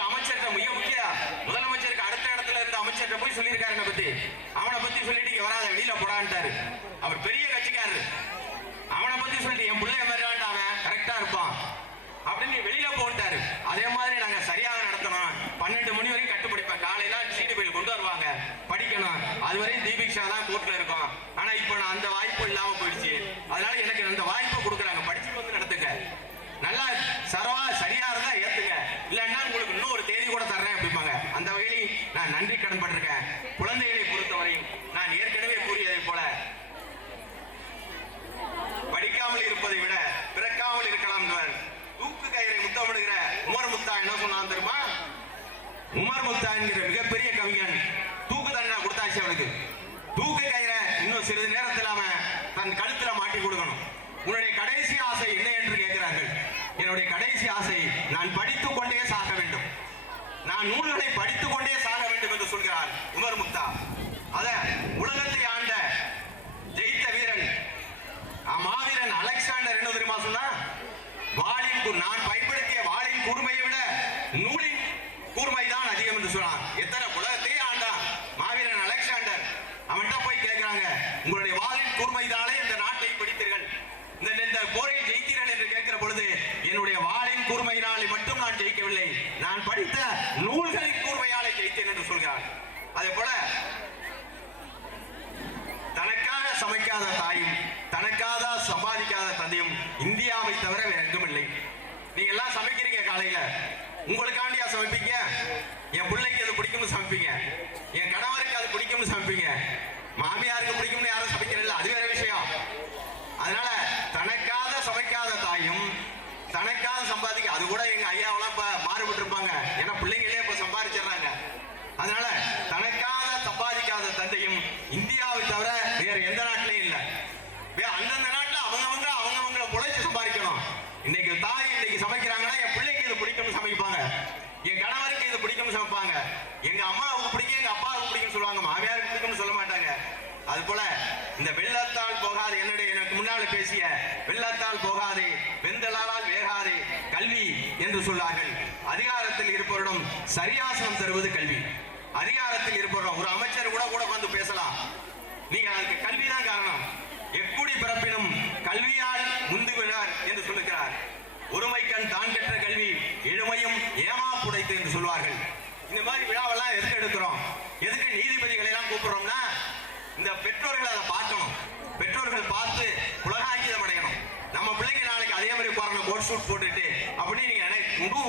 அமைச்சர்கிட்ட மிக முக்கிய முதலமைச்சருக்கு அடுத்த இடத்துல இருந்த அமைச்சர்கிட்ட போய் சொல்லியிருக்காரு என்ன பத்தி. அவனை பத்தி சொல்லிட்டு இங்க வராத வெளியில போடான்ட்டாரு. அவர் பெரிய கட்சிக்காரரு. அவனை பத்தி சொல்லிட்டு என் பிள்ளைய மாதிரி அவன் கரெக்டா இருப்பான் அப்படின்னு வெளியில போட்டாரு. அதே மாதிரி நாங்க சரியாக நடத்தணும். 12 மணி வரைக்கும் கட்டுப்பிடிப்பேன். காலையில சீட்டு பையில் கொண்டு வருவாங்க, படிக்கணும். அதுவரையும் தீபிக்ஷா தான் கோர்ட்ல இருக்கும். ஆனா இப்ப நான் அந்த வாய்ப்பு இல்லாம போயிடுச்சு. அதனால எனக்கு அந்த வாய்ப்பு கொடுக்குறாங்க, படிச்சுட்டு வந்து நடத்துங்க. நல்லா சரியா இருந்தா ஏத்துங்க, இல்லன்னா உங்களுக்கு இன்னும் ஒரு தேதி கூட தர்றேன் அப்படிம்பாங்க. அந்த வகையில் நான் நன்றி கடன் பட்டிருக்கேன். குழந்தைகளை பொறுத்தவரையும் நான் ஏற்கனவே கூறியதை போல படிக்காமல் இருப்பதை விட பிறக்காமல் இருக்கலாம். தூக்கு கயிறை முத்தமிடுகிற உமர் முத்தா என்ன சொன்னான் தெரியுமா? உமர் முத்தா என்கிற மிகப்பெரிய கவிஞன் தூக்கு தண்டனை கொடுத்தாச்சு அவனுக்கு. தூக்கு கயிறை இன்னும் சிறிது நேரத்தில் அவன் தன் கழுத்துல மாட்டி கொடுக்கணும். உன்னுடைய கடைசி ஆசை என்ன என்று கேட்கிறார்கள். என்னுடைய கடைசி ஆசை நான் படித்துக் கொண்டே சாக வேண்டும், நான் நூல்களை படித்துக் கொண்டே சாக வேண்டும் என்று சொல்கிறார் உமர் முத்தா. அத உலகத்தை ஆண்ட ஜெயித்த வீரன் மாவீரன் அலெக்சாண்டர் என்ன தெரியுமா சொன்னா? நான் பயன்படுத்திய வாளின் கூர்மையை விட நூலின் கூர்மைதான் அதிகம் என்று சொன்னான். எத்தனை உலகத்தையே ஆண்டான் மாவீரன் அலெக்சாண்டர். அவன்கிட்ட போய் கேட்கிறாங்க, உங்களுடைய வாளின் கூர்மைதானே இந்த நாட்டை பிடித்தீர்கள், இந்த போரில் ஜெயித்தீர்கள் என்று கேட்கிற பொழுது, என்னுடைய வாளின் கூர்மையினாலே மட்டும் நான் ஜெயிக்கவில்லை, நான் படித்த நூல்களின் கூர்மையாலே ஜெயித்தேன் என்று சொல்கிறார். அதே போல தனக்காக சமைக்காத தாயும் தனக்காக சம்பாதிக்காத தந்தையும் இந்தியாவை தவிர வேற எங்கும் இல்லை. நீங்க எல்லாம் சமைக்கிறீங்க, காலையில உங்களுக்காண்டியா சமைப்பீங்க? என் பிள்ளைக்கு அது பிடிக்கும்னு சமைப்பீங்க, என் கணவருக்கு அது பிடிக்கும்னு சமைப்பீங்க, மாமியாருக்கு பிடிக்கும்னு யாரும் சமைக்கிறதில்ல, அது வேற விஷயம். அதனால தனக்காக சமைக்காத தாயும் தனக்காக சம்பாதிக்க, அது கூட எங்க ஐயாவெல்லாம் இப்ப மாறுபட்டு இருப்பாங்க. ஏன்னா பிள்ளைங்களே இப்ப சம்பாதிச்சிடறாங்க. அதனால தனக்காக சம்பாதிக்காத தந்தையும் இந்தியாவை தவிர வேற எந்த நாட்டிலையும் இல்லை. அந்தந்த நாட்டுல அவங்கவங்களை பொழைச்சு சம்பாதிக்கணும். இன்னைக்கு தாய் இன்னைக்கு சமைக்கிறாங்கன்னா என் பிள்ளைக்கு இது பிடிக்கும்னு சமைப்பாங்க, என் கணவருக்கு இது பிடிக்கும்னு சமைப்பாங்க, எங்க அம்மாவுக்கு பிடிக்கும் எங்க அப்பாவுக்கு பிடிக்கும்னு சொல்லுவாங்க, மாமியாருக்கு பிடிக்கும்னு சொல்ல மாட்டாங்க. அது போல இந்த வெள்ளத்தால் போகாது, எனக்கு முன்னால பேசிய வெள்ளத்தால் போகாது வெந்தலால் வேகாது கல்வி என்று சொன்னார்கள். அதிகாரத்தில் இருப்பவரிடம் சரியாசனம் தருவது கல்வி. அதிகாரத்தில் இருப்பவரிடம் ஒரு அமைச்சர் கூட வந்து பேசலாம். நீங்க அதுக்கு கல்விதான் காரணம். எக்குடி பிறப்பினும் கல்வியால் முந்துவினார் என்று சொல்லுகிறார். ஒருமைக்கண் தான் பெற்ற கல்வி எழுமையும் ஏமா புடைத்து என்று சொல்வார்கள். இந்த மாதிரி விழாவெல்லாம் எதுக்கு எடுக்கிறோம், எதுக்கு நீதிபதிகளை எல்லாம் கூப்பிடுறோம்னா, இந்த பெற்றோர்கள் அதை பார்க்கணும். பெற்றோர்கள் பார்த்து உலகாங்கிதம் அடையணும். நம்ம பிள்ளைங்க நாளைக்கு அதே மாதிரி பாருங்க கோட் ஷூட் போட்டுட்டு அப்படின்னு நீங்க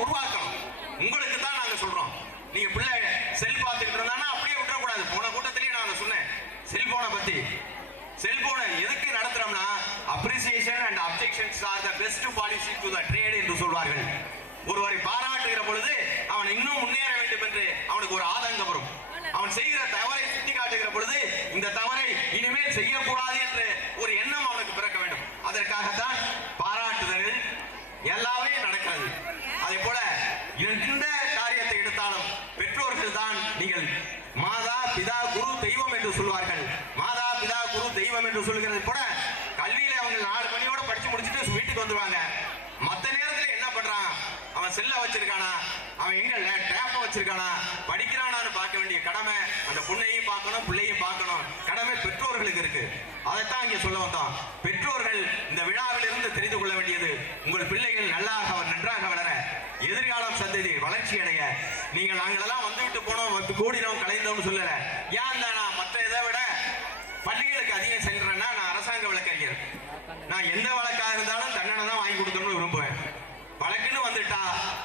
உருவாக்கணும். உங்களுக்கு தான் நாங்க சொல்றோம். நீங்க பிள்ளை செல் பார்த்துக்கிட்டு இருந்தானா அப்படியே விட்டுறக்கூடாது. போன கூட்டத்திலேயே நான் சொன்னேன் செல்போனை பத்தி. செல்போனை எதுக்கு நடத்துறோம்னா appreciation and objections are the best policy to the trade என்று சொல்வார்கள். ஒருவரை பாராட்டுகிற பொழுது அவன் இன்னும் முன்னேற வேண்டும் என்று அவனுக்கு ஒரு ஆதங்கம் வரும். அவன் செய்கிற தவறை சுட்டி காட்டுகிற பொழுது இந்த தவறை இனிமேல் செய்யக்கூடாது என்று ஒரு எண்ணம் அவனுக்கு பிறக்க வேண்டும். அதற்காகத்தான் பாராட்டுதல்கள் எல்லாமே நடக்கிறது. அதே போல எந்த காரியத்தை எடுத்தாலும் பெற்றோர்கள் தான் நீங்கள் மாதா பிதா குரு தெய்வம் என்று சொல்வார்கள். மாதா பிதா குரு தெய்வம் என்று சொல்கிறது போல கல்வியில அவங்க 4 மணியோட படிச்சு முடிச்சுட்டு வீட்டுக்கு வந்துருவாங்க. மற்ற நேரத்தில் என்ன பண்றான், அவன் செல்ல வச்சிருக்கானா, அவன் எங்க டேப்ப வச்சிருக்கானா, படிக்கிறானான்னு பார்க்க வேண்டிய கடமை அந்த பொண்ணையும் பார்க்கணும் பிள்ளையும் பார்க்கணும், கடமை பெற்றோர்களுக்கு இருக்கு. அதைத்தான் இங்க சொல்ல வந்தோம். பெற்றோர்கள் இந்த விழாவில் இருந்து தெரிந்து கொள்ள வேண்டியது, உங்கள் பிள்ளைகள் நன்றாக வளர, எதிர்காலம் சந்ததி வளர்ச்சி அடைய, நீங்கள் நாங்களெல்லாம் வந்துவிட்டு போனோம் கூடினோம் கலைந்தோம் சொல்லல. ஏன் நான் மற்ற இதை விட பள்ளிகளுக்கு அதிகம் செல்றேன்னா, நான் அரசாங்க வழக்கறிஞர். நான் எந்த வழக்காக இருந்தாலும் தண்டனை தான் வாங்கி கொடுக்கணும்னு விரும்புவேன். வழக்குன்னு வந்துட்டா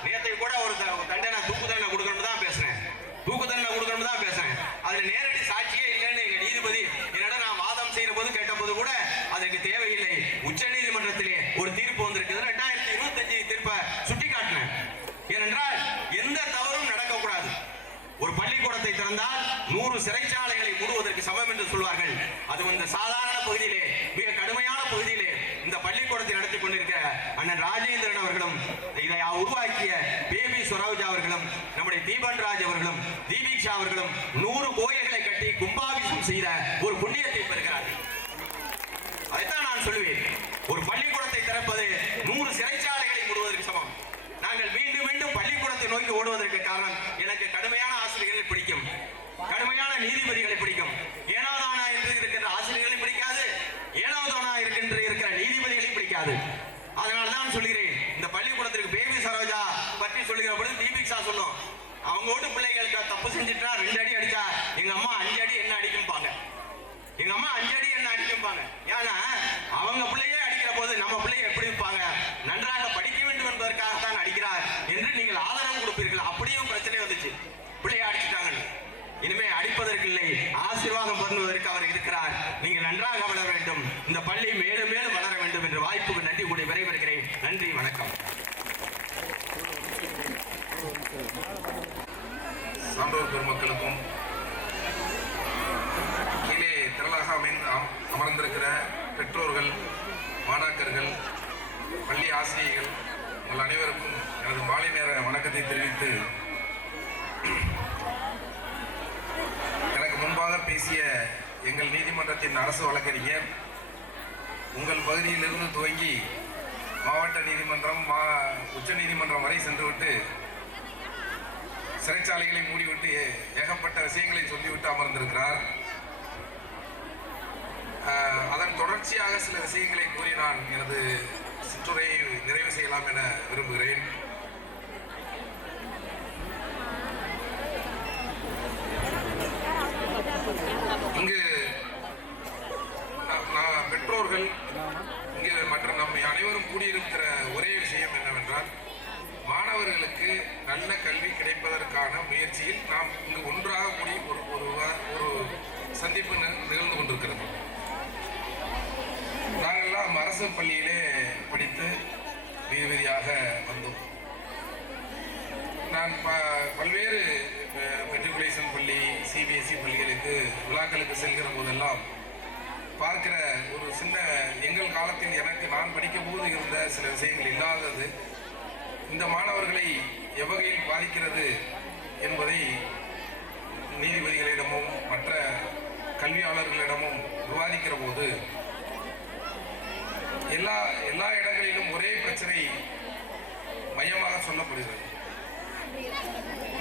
நேற்று கூட ஒரு தண்டனை தூக்கு தண்டனை கொடுக்கணும்னு தான் பேசுறேன், தூக்கு தண்டனை கொடுக்கணும்னு தான் பேசுறேன். அதுல நேரடி சாட்சியே இல்லைன்னு எங்க நீதிபதி என்னிடம் நான் வாதம் செய்யற போது கேட்ட போது கூட அதற்கு தேவையில்லை, உச்ச நீதிமன்றத்திலே ஒரு தீர்ப்பு வந்திருக்குது 2025 தீர்ப்பை சுட்டி காட்டினேன். ஏனென்றால் எந்த தவறும் நடக்கக்கூடாது. ஒரு பள்ளிக்கூடத்தை திறந்தால் 100 சிறைச்சாலைகளை மூடுவதற்கு சமம் என்று சொல்வார்கள். அது இந்த சாதாரண பகுதியிலே, மிக கடுமையான பகுதியிலே இந்த பள்ளிக்கூடத்தை நடத்தி கொண்டிருக்கிற அண்ணன் ராஜேந்திரன் அவர்களும், இதை உருவாக்கிய பேபி சரோஜா அவர்களும், நம்முடைய தீபன் ராஜ் அவர்களும், தீபிக்ஷா அவர்களும் 100 கோயில்களை கட்டி கும்பாபிஷேகம் செய்த ஒரு புண்ணியத்தை பெறுகிறார்கள். அதைத்தான் நான் சொல்லுவேன், ஒரு பள்ளிக்கூடத்தை திறப்பது 100 சிறைச்சாலைகளை மூடுவதற்கு சமம். நாங்கள் மீண்டும் மீண்டும் பள்ளிக்கூடத்தை நோக்கி ஓடுவதற்கு காரணம், எனக்கு கடுமையான ஆசிரியர்களை பிடிக்கும், கடுமையான நீதிபதிகளை பிடிக்கும். ஏனோதானா என்று இருக்கின்ற ஆசிரியர்களை பிடிக்காது, ஏனோதானா இருக்கிற நீதிபதிகளை பிடிக்காது. அதனால்தான் சொல்கிறேன், இந்த பள்ளிக்கூடத்திற்கு பேபி சரோஜா பற்றி சொல்லுகிற பொழுது தீபிக்ஷா சொல்லும், அவங்க வீட்டு பிள்ளைகளுக்கு தப்பு செஞ்சுட்டா 2 அடி அடிச்சா எங்க அம்மா 5 அடி என்ன அடிக்கும்பாங்க, எங்க அம்மா 5 அடி என்ன அடிக்கும்பாங்க. ஏன்னா அவங்க பிள்ளையே அடிக்கிற போது நம்ம பிள்ளைய எப்படி இருப்பாங்க, நன்றாக படிக்க வேண்டும் என்பதற்காகத்தான் அடிக்கிறார் என்று நீங்கள் ஆதரவு கொடுப்பீர்கள். அப்படியும் பிரச்சனை வந்துச்சு, பிள்ளைய அடிச்சுட்டாங்க. இனிமே அடிப்பதற்கு இல்லை, ஆசீர்வாதம் பண்ணுவதற்கு அவர் இருக்கிறார். நீங்கள் நன்றாக வளர வேண்டும், இந்த பள்ளி மேலும் மேலும் வளர வேண்டும் என்ற வாய்ப்புக்கு நன்றி கூடி விரைவருகிறேன். நன்றி, வணக்கம். சான்றோர் பெருமக்களுக்கும் கீழே திரளாக அமர்ந்திருக்கிற பெற்றோர்கள், மாணாக்கர்கள், பள்ளி ஆசிரியர்கள் உங்கள் அனைவருக்கும் எனது மாலை நேர வணக்கத்தை தெரிவித்து, எனக்கு முன்பாக பேசிய எங்கள் நீதிமன்றத்தின் அரசு வழக்கறிஞர் உங்கள் பகுதியிலிருந்து துவங்கி மாவட்ட நீதிமன்றம், உச்ச நீதிமன்றம் வரை சென்றுவிட்டு சிறைச்சாலைகளை மூடிவிட்டு ஏகப்பட்ட விஷயங்களை சொல்லிவிட்டு அமர்ந்திருக்கிறார். அதன் தொடர்ச்சியாக சில விஷயங்களை கூறி நான் எனது சிற்றுரையை நிறைவு செய்யலாம் என விரும்புகிறேன். இங்கு பெற்றோர்கள், இங்கு மற்ற நம்மை அனைவரும் கூடியிருக்கிற ஒரே விஷயம் என்னவென்றால், மாணவர்களுக்கு நல்ல கல்வி கிடைப்பதற்கான முயற்சியில் நாம் இங்கு ஒன்றாக கூடி ஒரு சந்திப்பு நிகழ்ந்து கொண்டிருக்கிறது. நாங்கள்லாம் அரசு பள்ளியிலே படித்து நீதிபதியாக வந்தோம். நான் பல்வேறு மெட்ரிகுலேஷன் பள்ளி, சிபிஎஸ்இ பள்ளிகளுக்கு விழாக்களுக்கு செல்கிற போதெல்லாம் பார்க்கிற ஒரு சின்ன, எங்கள் காலத்தில் நான் படிக்கும் போது இருந்த சில விஷயங்கள் இல்லாதது இந்த மாணவர்களை எவ்வகையில் பாதிக்கிறது என்பதை நீதிபதிகளிடமும் மற்ற கல்வியாளர்களிடமும் விவாதிக்கிற போது எல்லா இடங்களிலும் ஒரே பிரச்சனை மையமாக சொல்லப்படுகிறது.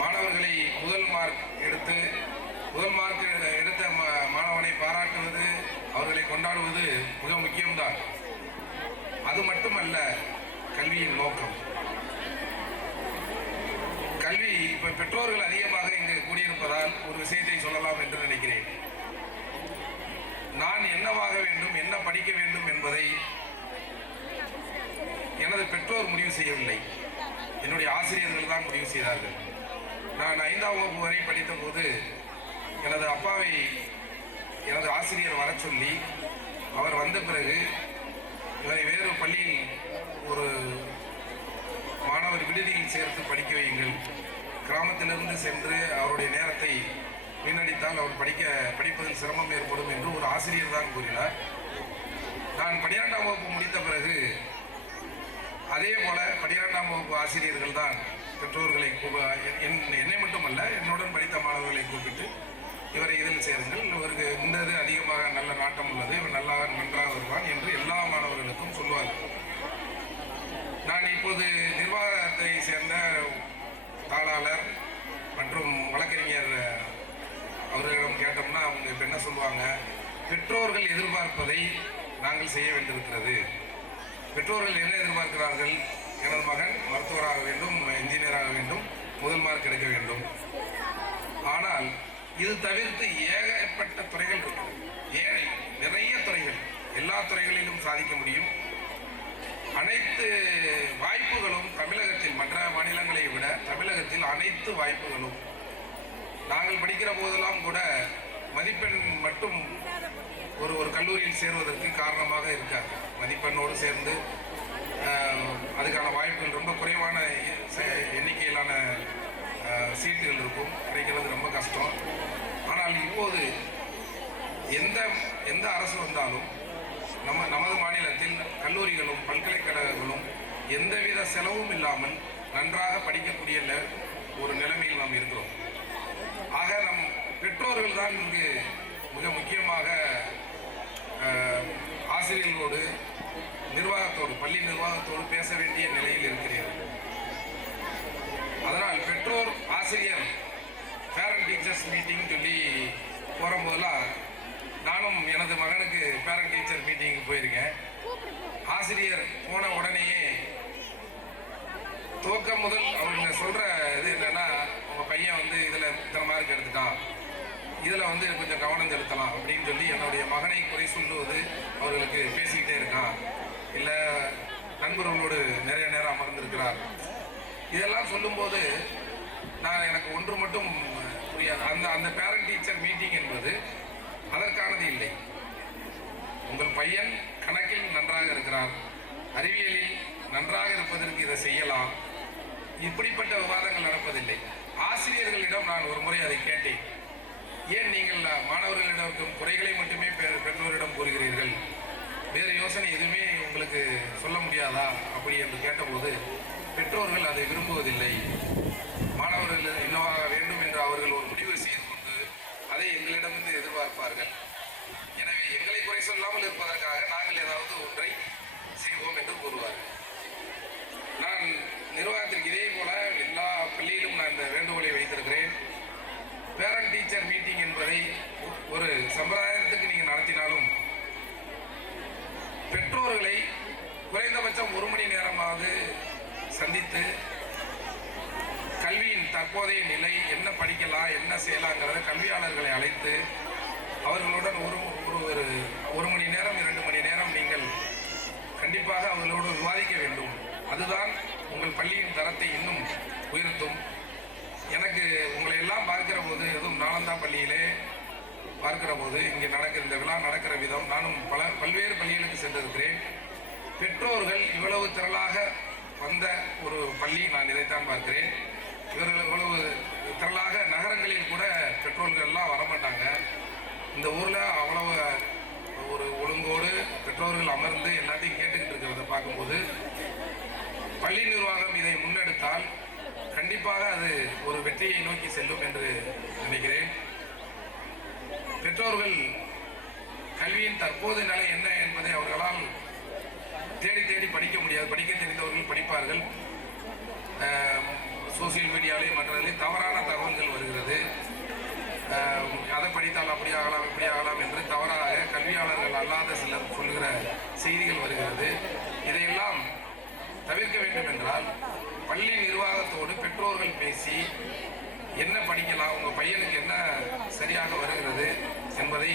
மாணவர்களை முதல் மார்க் எடுத்த மாணவனை பாராட்டுவது, அவர்களை கொண்டாடுவது மிக முக்கியம்தான். அது மட்டுமல்ல கல்வியின் நோக்கம். கல்வி, இப்ப பெற்றோர்கள் அதிகமாக இங்கு கூடியிருப்பதால் ஒரு விஷயத்தை சொல்லலாம் என்று நினைக்கிறேன். நான் என்னவாக வேண்டும், என்ன படிக்க வேண்டும் என்பதை எனது பெற்றோர் முடிவு செய்யவில்லை, என்னுடைய ஆசிரியர்கள் தான் முடிவு செய்தார்கள். நான் 5ஆம் வகுப்பு வரை படித்த போது எனது அப்பாவை எனது ஆசிரியர் வர சொல்லி, அவர் வந்த பிறகு இவரை வேறு பள்ளியில் ஒரு மாணவர் விடுதியில் சேர்த்து படிக்க வையுங்கள். கிராமத்திலிருந்து சென்று அவருடைய நேரத்தை வீணடித்தால் அவர் படிப்பதில் சிரமம் ஏற்படும் என்று ஒரு ஆசிரியர் தான் கூறினார். நான் 12ஆம் வகுப்பு முடித்த பிறகு அதே போல 12ஆம் வகுப்பு ஆசிரியர்கள் தான் பெற்றோர்களை என்னை மட்டுமல்ல என்னுடன் படித்த மாணவர்களை கூப்பிட்டு இவரை இதில் சேருங்கள், இவருக்கு இந்த இது அதிகமாக நல்ல நாட்டம் உள்ளது, இவர் நன்றாக வருவான் என்று எல்லா மாணவர்களுக்கும் சொல்வார்கள். நான் இப்போது நிர்வாகத்தை சேர்ந்த தாளாளர் மற்றும் வழக்கறிஞர் அவர்களிடம் கேட்டோம்னா அவங்க இப்போ என்ன சொல்லுவாங்க, பெற்றோர்கள் எதிர்பார்ப்பதை நாங்கள் செய்ய வேண்டியிருக்கிறது. பெற்றோர்கள் என்ன எதிர்பார்க்கிறார்கள்? எனது மகன் மருத்துவராக வேண்டும், இன்ஜினியராக வேண்டும், முதல் மார்க் எடுக்க வேண்டும். ஆனால் இது தவிர்த்து ஏகப்பட்ட துறைகள் இருக்கிறது, நிறைய துறைகள், எல்லா துறைகளிலும் சாதிக்க முடியும். அனைத்து வாய்ப்புகளும் தமிழகத்தில் மற்ற மாநிலங்களை விட தமிழகத்தில் அனைத்து வாய்ப்புகளும். நாங்கள் படிக்கிற போதெல்லாம் கூட மதிப்பெண் மட்டும் ஒரு கல்லூரியில் சேர்வதற்கு காரணமாக இருக்காது. மதிப்பெண்ணோடு சேர்ந்து அதுக்கான வாய்ப்புகள் ரொம்ப குறைவான எண்ணிக்கையிலான சீட்டுகள் இருக்கும், கிடைக்கிறது ரொம்ப கஷ்டம். ஆனால் இப்போது எந்த அரசு வந்தாலும் நமது மாநிலத்தில் கல்லூரிகளும் பல்கலைக்கழகங்களும் எந்தவித செலவும் இல்லாமல் நன்றாக படிக்கக்கூடிய ஒரு நிலைமையில் நாம் இருக்கிறோம். ஆக நம் பெற்றோர்கள் தான் இங்கு மிக முக்கியமாக ஆசிரியர்களோடு நிர்வாகத்தோடு பள்ளி நிர்வாகத்தோடு பேச வேண்டிய நிலையில் இருக்கிறீர்கள். அதனால் பெற்றோர் ஆசிரியர் பேரண்ட் டீச்சர்ஸ் மீட்டிங் சொல்லி போகும்போதெல்லாம் நானும் எனது மகனுக்கு பேரண்ட் டீச்சர் மீட்டிங் போயிருக்கேன். ஆசிரியர் போன உடனேயே துவக்கம் முதல் அவங்க சொல்ற இது என்னன்னா, உங்க பையன் வந்து இதுல இத்தனை மார்க் எடுத்துட்டான், இதுல வந்து கொஞ்சம் கவனம் செலுத்தலாம் அப்படின்னு சொல்லி என்னுடைய மகனை குறை சொல்லுவது, அவர்களுக்கு பேசிக்கிட்டே இருக்கான், இல்ல நண்பர்களோடு நிறைய நேரம் அமர்ந்திருக்கிறார், இதெல்லாம் சொல்லும்போது எனக்கு ஒன்று மட்டும் புரியாது. அந்த பேரண்ட் டீச்சர் மீட்டிங் என்பது அதற்கானது இல்லை. உங்கள் பையன் கணக்கில் நன்றாக இருக்கிறார், அறிவியலில் நன்றாக இருப்பதற்கு இதை செய்யலாம், இப்படிப்பட்ட விவாதங்கள் நடப்பதில்லை. ஆசிரியர்களிடம் நான் ஒரு முறை அதை கேட்டேன், ஏன் நீங்கள் மாணவர்களிடம் இருக்கும் குறைகளை மட்டுமே பெற்றோரிடம் கூறுகிறீர்கள், வேறு யோசனை எதுவுமே உங்களுக்கு சொல்ல முடியாதா அப்படி என்று கேட்டபோது பெற்றோர்கள் அதை விரும்புவதில்லை. மாணவர்கள் என்னவாக வேண்டும் என்று அவர்கள் ஒரு முடிவு செய்து கொண்டு அதை எங்களிடமிருந்து எதிர்பார்ப்பார்கள். எனவே எங்களை குறை சொல்லாமல் இருப்பதற்காக நாங்கள் ஏதாவது ஒன்றை செய்வோம் என்று கூறுவார்கள். நான் நிர்வாகத்திற்கு இதே போல எல்லா பள்ளியிலும் நான் இந்த வேண்டுகோளை வைத்திருக்கிறேன். பேரண்ட் டீச்சர் மீட்டிங் என்பதை ஒரு சம்பிரதாயத்துக்கு நீங்கள் நடத்தினாலும் பெற்றோர்களை குறைந்தபட்சம் 1 மணி நேரமாவது சந்தித்து கல்வியின் தற்போதைய நிலை என்ன படிக்கலாம் என்ன செய்யலாங்கிறத கல்வியாளர்களை அழைத்து அவர்களுடன் ஒரு மணி நேரம் 2 மணி நேரம் நீங்கள் கண்டிப்பாக அவர்களோடு விவாதிக்க வேண்டும். அதுதான் உங்கள் பள்ளியின் தரத்தை இன்னும் உயர்த்தும். எனக்கு உங்களை எல்லாம் பார்க்கிற போது, எதுவும் நாலந்தா பள்ளியிலே பார்க்கிற போது இங்கே இந்த விழா நடக்கிற விதம், நானும் பல்வேறு பள்ளிகளுக்கு சென்றிருக்கிறேன். பெற்றோர்கள் இவ்வளவு திரளாக வந்த ஒரு பள்ளி நான் இதைத்தான் பார்க்கிறேன். இவர்கள் இவ்வளவு திரளாக நகரங்களில் கூட பெற்றோர்கள் எல்லாம் வரமாட்டாங்க. இந்த ஊரில் அவ்வளவு ஒரு ஒழுங்கோடு பெற்றோர்கள் அமர்ந்து எல்லாத்தையும் கேட்டுக்கிட்டு இருக்கிறத பார்க்கும்போது பள்ளி நிர்வாகம் இதை முன்னெடுத்தால் கண்டிப்பாக அது ஒரு வெற்றியை நோக்கி செல்லும் என்று நினைக்கிறேன். பெற்றோர்கள் கல்வியின் தற்போதைய நிலை என்ன என்பதை அவர்களால் தேடி படிக்க முடியாது. படிக்க தெரிந்தவர்கள் படிப்பார்கள். சோசியல் மீடியாவிலே மற்றதிலே தவறான தகவல்கள் வருகிறது. அதை படித்தால் அப்படி ஆகலாம் இப்படி ஆகலாம் என்று தவறாக கல்வியாளர்கள் அல்லாத சிலர் சொல்லுகிற செய்திகள் வருகிறது. இதையெல்லாம் தவிர்க்க வேண்டும் என்றால் பள்ளி நிர்வாகத்தோடு பெற்றோர்கள் பேசி என்ன படிக்கலாம், உங்கள் பையனுக்கு என்ன சரியாக வருகிறது என்பதை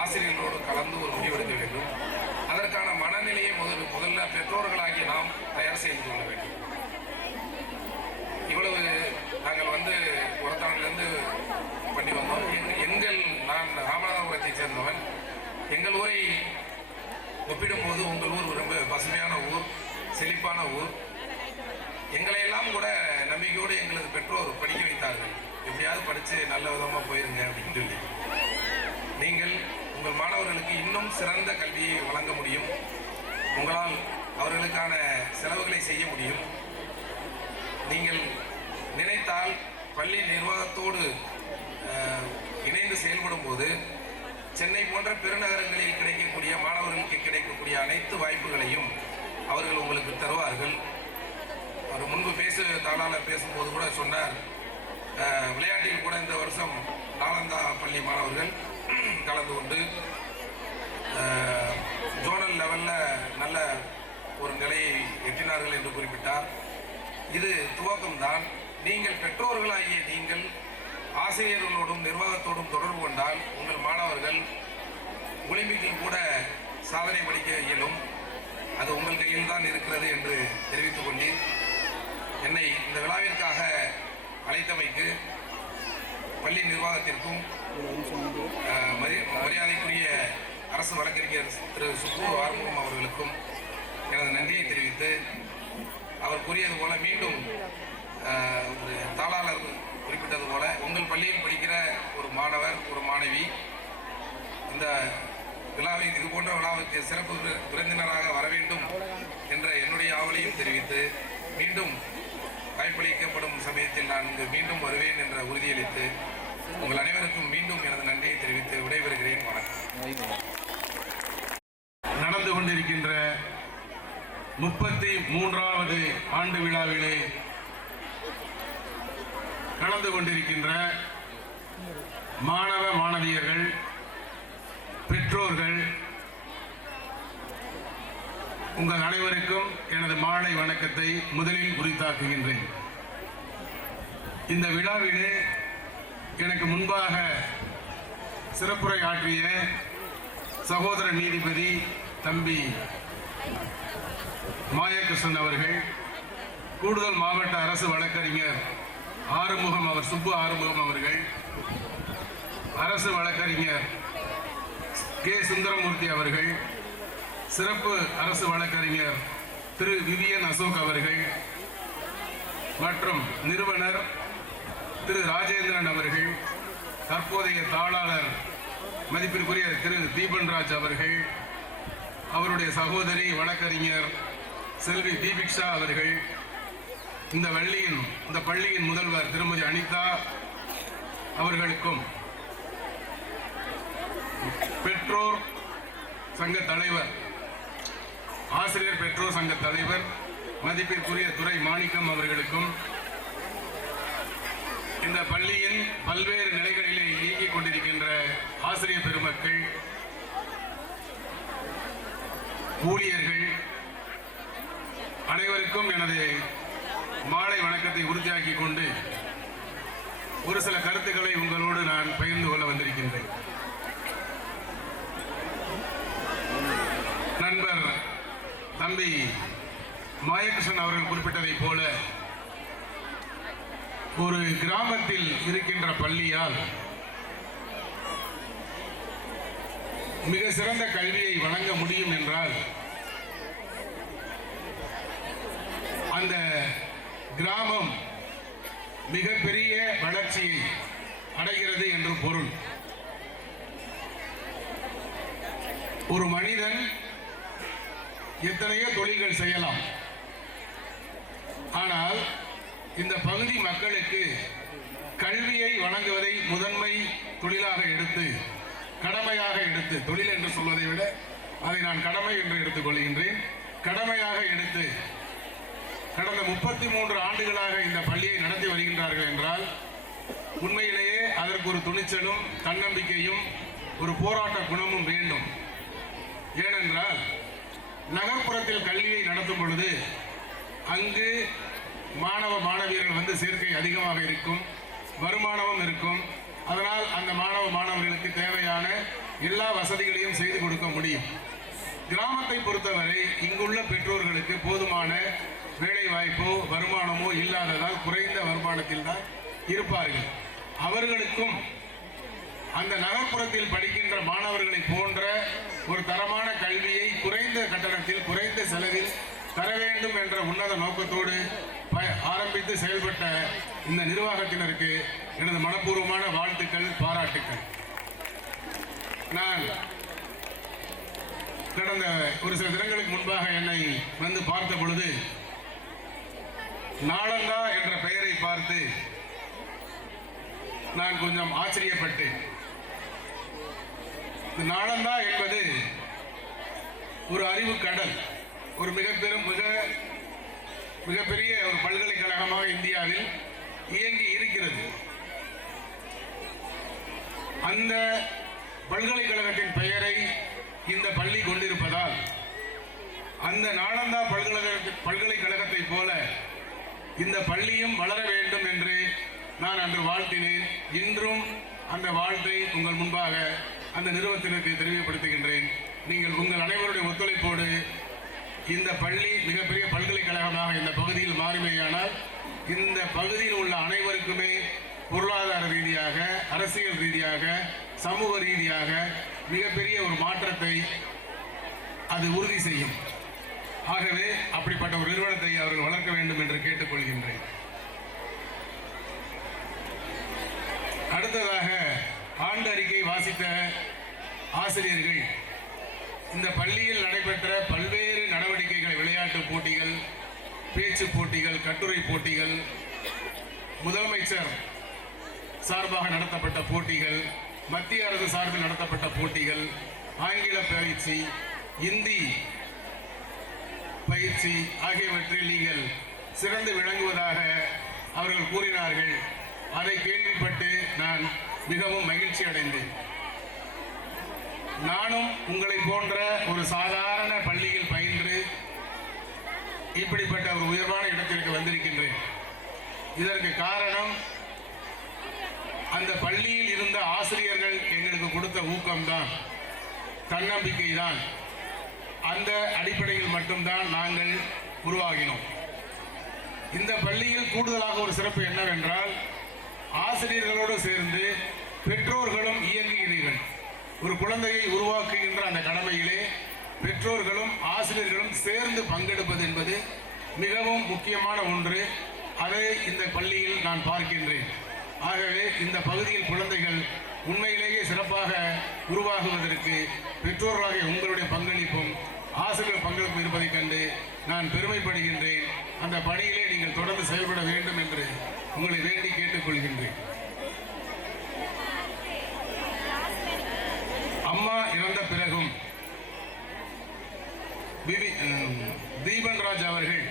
ஆசிரியர்களோடு கலந்து ஒரு முடிவெடுக்க வேண்டும். அதற்கான மனநிலையை முதல்ல பெற்றோர்களாகிய நாம் தயார் செய்து கொள்ள வேண்டும். இவ்வளவு நாங்கள் உரத்தாண்டிலிருந்து பண்ணி வந்தோம். நான் ராமநாதபுரத்தை சேர்ந்தவன். எங்கள் ஊரை ஒப்பிடும்போது உங்கள் ஊர் ரொம்ப பசுமையான ஊர், செழிப்பான ஊர். எங்களையெல்லாம் கூட நம்பிக்கையோடு எங்களது பெற்றோர் படிக்க வைத்தார்கள். எப்படியாவது படித்து நல்ல விதமாக போயிருங்க அப்படின்னு சொல்லி. நீங்கள் உங்கள் மாணவர்களுக்கு இன்னும் சிறந்த கல்வியை வழங்க முடியும். உங்களால் அவர்களுக்கான செலவுகளை செய்ய முடியும். நீங்கள் நினைத்தால் பள்ளி நிர்வாகத்தோடு இணைந்து செயல்படும் போது சென்னை போன்ற பெருநகரங்களில் கிடைக்கக்கூடிய மாணவர்களுக்கு கிடைக்கக்கூடிய அனைத்து வாய்ப்புகளையும் அவர்கள் உங்களுக்கு தருவார்கள். அவர் முன்பு தாளாளர் பேசும்போது கூட சொன்னார், விளையாட்டில் கூட இந்த வருஷம் நாலந்தா பள்ளி மாணவர்கள் கலந்து கொண்டு ஜோனல் லெவலில் நல்ல ஒரு நிலையை எட்டினார்கள் என்று குறிப்பிட்டார். இது துவக்கம்தான். நீங்கள் பெற்றோர்களாகிய நீங்கள் ஆசிரியர்களோடும் நிர்வாகத்தோடும் தொடர்பு கொண்டால் உங்கள் மாணவர்கள் ஒலிம்பிக்கில் கூட சாதனை படிக்க இயலும். அது உங்கள் கையில் தான் இருக்கிறது என்று தெரிவித்துக் கொண்டேன். என்னை இந்த விழாவிற்காக அழைத்தமைக்கு பள்ளி நிர்வாகத்திற்கும் மரியாதைக்குரிய அரசு வழக்கறிஞர் திரு சுப்பு ஆறுமுகம் அவர்களுக்கும் எனது நன்றியை தெரிவித்து, அவர் கூறியது போல மீண்டும் தாளாளர் குறிப்பிட்டது போல உங்கள் பள்ளியில் படிக்கிற ஒரு மாணவர், ஒரு மாணவி இந்த விழாவை, இது போன்ற விழாவுக்கு சிறப்பு விருந்தினராக வர வேண்டும் என்ற என்னுடைய ஆவலையும் தெரிவித்து, மீண்டும் வாய்ப்பளிக்கப்படும் சமயத்தில் நான் இங்கு மீண்டும் வருவேன் என்ற உறுதியளித்து உங்கள் அனைவருக்கும் மீண்டும் எனது நன்றியை தெரிவித்து விடைபெறுகிறேன். வணக்கம். நடந்து கொண்டிருக்கின்ற 33வது ஆண்டு விழாவிலே கலந்து கொண்டிருக்கின்ற மாணவ மாணவியர்கள், பெற்றோர்கள், உங்கள் அனைவருக்கும் எனது மாலை வணக்கத்தை முதலில் உரித்தாக்குகின்றேன். இந்த விழாவிலே எனக்கு முன்பாக சிறப்புரை ஆற்றிய சகோதர நீதிபதி தம்பி மாயகிருஷ்ணன் அவர்கள், கூடுதல் மாவட்ட அரசு வழக்கறிஞர் ஆறுமுகம் சுப்பு ஆறுமுகம் அவர்கள், அரசு வழக்கறிஞர் கே சுந்தரமூர்த்தி அவர்கள், சிறப்பு அரசு வழக்கறிஞர் திரு விவியன் அசோக் அவர்கள் மற்றும் நிறுவனர் திரு ராஜேந்திரன் அவர்கள், தற்போதைய தாளாளர் மதிப்பிற்குரிய திரு தீபன்ராஜ் அவர்கள், அவருடைய சகோதரி வழக்கறிஞர் செல்வி தீபிக்ஷா அவர்கள், இந்த பள்ளியின் முதல்வர் திருமதி அனிதா அவர்களுக்கும், பெற்றோர் சங்க தலைவர், ஆசிரியர் பெற்றோர் சங்க தலைவர் மதிப்பிற்குரிய துரை மாணிக்கம் அவர்களுக்கும், இந்த பள்ளியின் பல்வேறு நிலைகளிலே இயங்கிக் கொண்டிருக்கின்ற ஆசிரியர் பெருமக்கள், ஊழியர்கள் அனைவருக்கும் எனது மாலை வணக்கத்தை உறுதியாக்கிக் கொண்டு ஒரு சில கருத்துக்களை உங்களோடு நான் பகிர்ந்து கொள்ள வந்திருக்கின்றேன். நண்பர் தம்பி மாயகிருஷ்ணன் அவர்கள் குறிப்பிட்டதைப் போல ஒரு கிராமத்தில் இருக்கின்ற பள்ளியால் மிக சிறந்த கல்வியை வழங்க முடியும் என்றால் அந்த கிராமம் மிகப்பெரிய வளர்ச்சியை அடைகிறது என்று பொருள். ஒரு மனிதன் எத்தனையோ தொழில்கள் செய்யலாம், ஆனால் இந்த பகுதி மக்களுக்கு கல்வியை வழங்குவதை முதன்மை தொழிலாக எடுத்து, கடமையாக எடுத்து, தொழில் என்று சொல்வதை விட அதை நான் கடமை என்று எடுத்துக்கொள்கின்றேன், கடமையாக எடுத்து கடந்த 33 ஆண்டுகளாக இந்த பள்ளியை நடத்தி வருகின்றார்கள் என்றால் உண்மையிலேயே அதற்கு ஒரு துணிச்சலும் தன்னம்பிக்கையும் ஒரு போராட்ட குணமும் வேண்டும். ஏனென்றால் நகர்ப்புறத்தில் கல்வியை நடத்தும் பொழுது அங்கு மாணவ மாணவியர்கள் வந்து சேர்க்கை அதிகமாக இருக்கும், வருமானமும் இருக்கும். அதனால் அந்த மாணவ மாணவர்களுக்கு தேவையான எல்லா வசதிகளையும் செய்து கொடுக்க முடியும். கிராமத்தை பொறுத்தவரை இங்குள்ள பெற்றோர்களுக்கு போதுமான வேலை வாய்ப்போ வருமானமோ இல்லாததால் குறைந்த வருமானத்தில் தான் இருப்பார்கள். அவர்களுக்கும் அந்த நகர்ப்புறத்தில் படிக்கின்ற மாணவர்களை போன்ற ஒரு தரமான கல்வியை குறைந்த கட்டணத்தில் குறைந்த செலவில் தர வேண்டும் என்ற உன்னத நோக்கத்தோடு ஆரம்பித்து செயல்பட்ட இந்த நிர்வாகத்தினருக்கு எனது மனப்பூர்வமான வாழ்த்துக்கள், பாராட்டுக்கள். நான் கடந்த ஒரு சில தினங்களுக்கு முன்பாக என்னை வந்து பார்த்த பொழுது நாளந்தா என்ற பெயரை பார்த்து நான் கொஞ்சம் ஆச்சரியப்பட்டேன். நாளந்தா என்பது ஒரு அறிவு கடல், ஒரு மிகப்பெரிய ஒரு பல்கலைக்கழகமாக இந்தியாவில் இயங்கி இருக்கிறது. அந்த பல்கலைக்கழகத்தின் பெயரை இந்த பள்ளி கொண்டிருப்பதால் அந்த நாளந்தா பல்கலைக்கழகத்தை போல இந்த பள்ளியும் வளர வேண்டும் என்று நான் அன்று வாழ்த்தினேன். இன்றும் அந்த வாழ்த்தை உங்கள் முன்பாக அந்த நிறுவனத்தினருக்கு தெரியப்படுத்துகின்றேன். நீங்கள் உங்கள் அனைவருடைய ஒத்துழைப்போடு இந்த பள்ளி மிகப்பெரிய பல்கலைக்கழகமாக இந்த பகுதியில் மாறுமேயானால் இந்த பகுதியில் உள்ள அனைவருக்குமே பொருளாதார ரீதியாக, அரசியல் ரீதியாக, சமூக ரீதியாக மிகப்பெரிய ஒரு மாற்றத்தை அது உறுதி செய்யும். ஆகவே அப்படிப்பட்ட ஒரு நிறுவனத்தை அவர்கள் வளர்க்க வேண்டும் என்று கேட்டுக்கொள்கின்றேன். அடுத்ததாக ஆண்டு அறிக்கை வாசித்த ஆசிரியர்கள் இந்த பள்ளியில் நடைபெற்ற பல்வேறு நடவடிக்கைகளை, விளையாட்டு போட்டிகள், பேச்சு போட்டிகள், கட்டுரை போட்டிகள், முதலமைச்சர் சார்பாக நடத்தப்பட்ட போட்டிகள், மத்திய அரசு சார்பில் நடத்தப்பட்ட போட்டிகள், ஆங்கில பயிற்சி, இந்தி பயிற்சி ஆகியவற்றில் நீங்கள் சிறந்து விளங்குவதாக அவர்கள் கூறினார்கள். அதை கேள்விப்பட்டு நான் மிகவும் மகிழ்ச்சி அடைந்தேன். நானும் உங்களை போன்ற ஒரு சாதாரண பள்ளியில் பயின்று இப்படிப்பட்ட ஒரு உயர்வான இடத்திற்கு வந்திருக்கின்றேன். இதற்கு காரணம் அந்த பள்ளியில் இருந்த ஆசிரியர்கள் எங்களுக்கு கொடுத்த ஊக்கம்தான், தன்னம்பிக்கை தான். அந்த அடிப்படையில் மட்டும்தான் நாங்கள் உருவாகினோம். இந்த பள்ளியில் கூடுதலாக ஒரு சிறப்பு என்னவென்றால், ஆசிரியர்களோடு சேர்ந்து பெற்றோர்களும் இயங்குகிறீர்கள். ஒரு குழந்தையை உருவாக்குகின்ற அந்த கடமையிலே பெற்றோர்களும் ஆசிரியர்களும் சேர்ந்து பங்கெடுப்பது என்பது மிகவும் முக்கியமான ஒன்று. அதை இந்த பள்ளியில் நான் பார்க்கின்றேன். ஆகவே இந்த பகுதியில் குழந்தைகள் உண்மையிலேயே சிறப்பாக உருவாகுவதற்கு பெற்றோர்களாகிய உங்களுடைய பங்களிப்பும் ஆசிரியர் பங்களிப்பும் இருப்பதைக் கண்டு நான் பெருமைப்படுகின்றேன். அந்த பணியிலே நீங்கள் தொடர்ந்து செயல்பட வேண்டும் என்று உங்களை வேண்டி கேட்டுக்கொள்கின்றேன். அம்மா இறந்த பிறகும் தீபன்ராஜ் அவர்கள்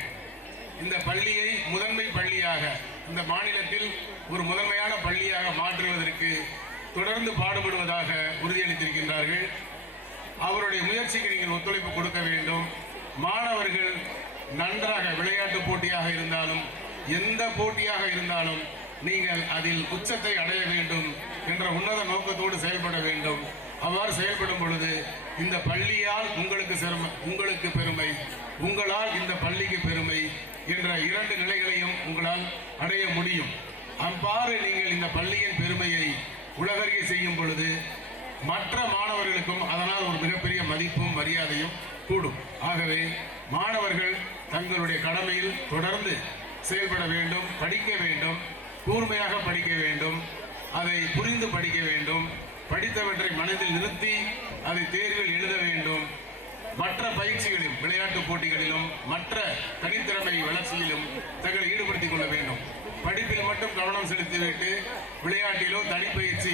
இந்த பள்ளியை முதன்மை பள்ளியாக, இந்த மாநிலத்தில் ஒரு முதன்மையான பள்ளியாக மாற்றுவதற்கு தொடர்ந்து பாடுபடுவதாக உறுதியளித்திருக்கின்றார்கள். அவருடைய முயற்சிக்கு நீங்கள் ஒத்துழைப்பு கொடுக்க வேண்டும். மாணவர்கள் நன்றாக, விளையாட்டு போட்டியாக இருந்தாலும் எந்த போட்டியாக இருந்தாலும் நீங்கள் அதில் உச்சத்தை அடைய வேண்டும் என்ற உன்னத நோக்கத்தோடு செயல்பட வேண்டும். அவ்வாறு செயல்படும் பொழுது இந்த பள்ளியால் உங்களுக்கு பெருமை, உங்களால் இந்த பள்ளிக்கு பெருமை என்ற இரண்டு நிலைகளையும் உங்களால் அடைய முடியும். அவ்வாறு நீங்கள் இந்த பள்ளியின் பெருமையை உலகறிய செய்யும் பொழுது மற்ற மாணவர்களுக்கும் அதனால் ஒரு மிகப்பெரிய மதிப்பும் மரியாதையும் கூடும். ஆகவே மாணவர்கள் தங்களுடைய கடமையில் தொடர்ந்து செயல்பட வேண்டும், படிக்க வேண்டும், கூர்மையாக படிக்க வேண்டும், அதை புரிந்து படிக்க வேண்டும், படித்தவற்றை மனதில் நிறுத்தி அதை தேர்வில் எழுத வேண்டும். மற்ற பயிற்சிகளிலும், விளையாட்டு போட்டிகளிலும், மற்ற தனித்திறமை வளர்ச்சியிலும் தங்களை ஈடுபடுத்திக் கொள்ள வேண்டும். படிப்பில் மட்டும் கவனம் செலுத்திவிட்டு விளையாட்டிலோ தனிப்பயிற்சி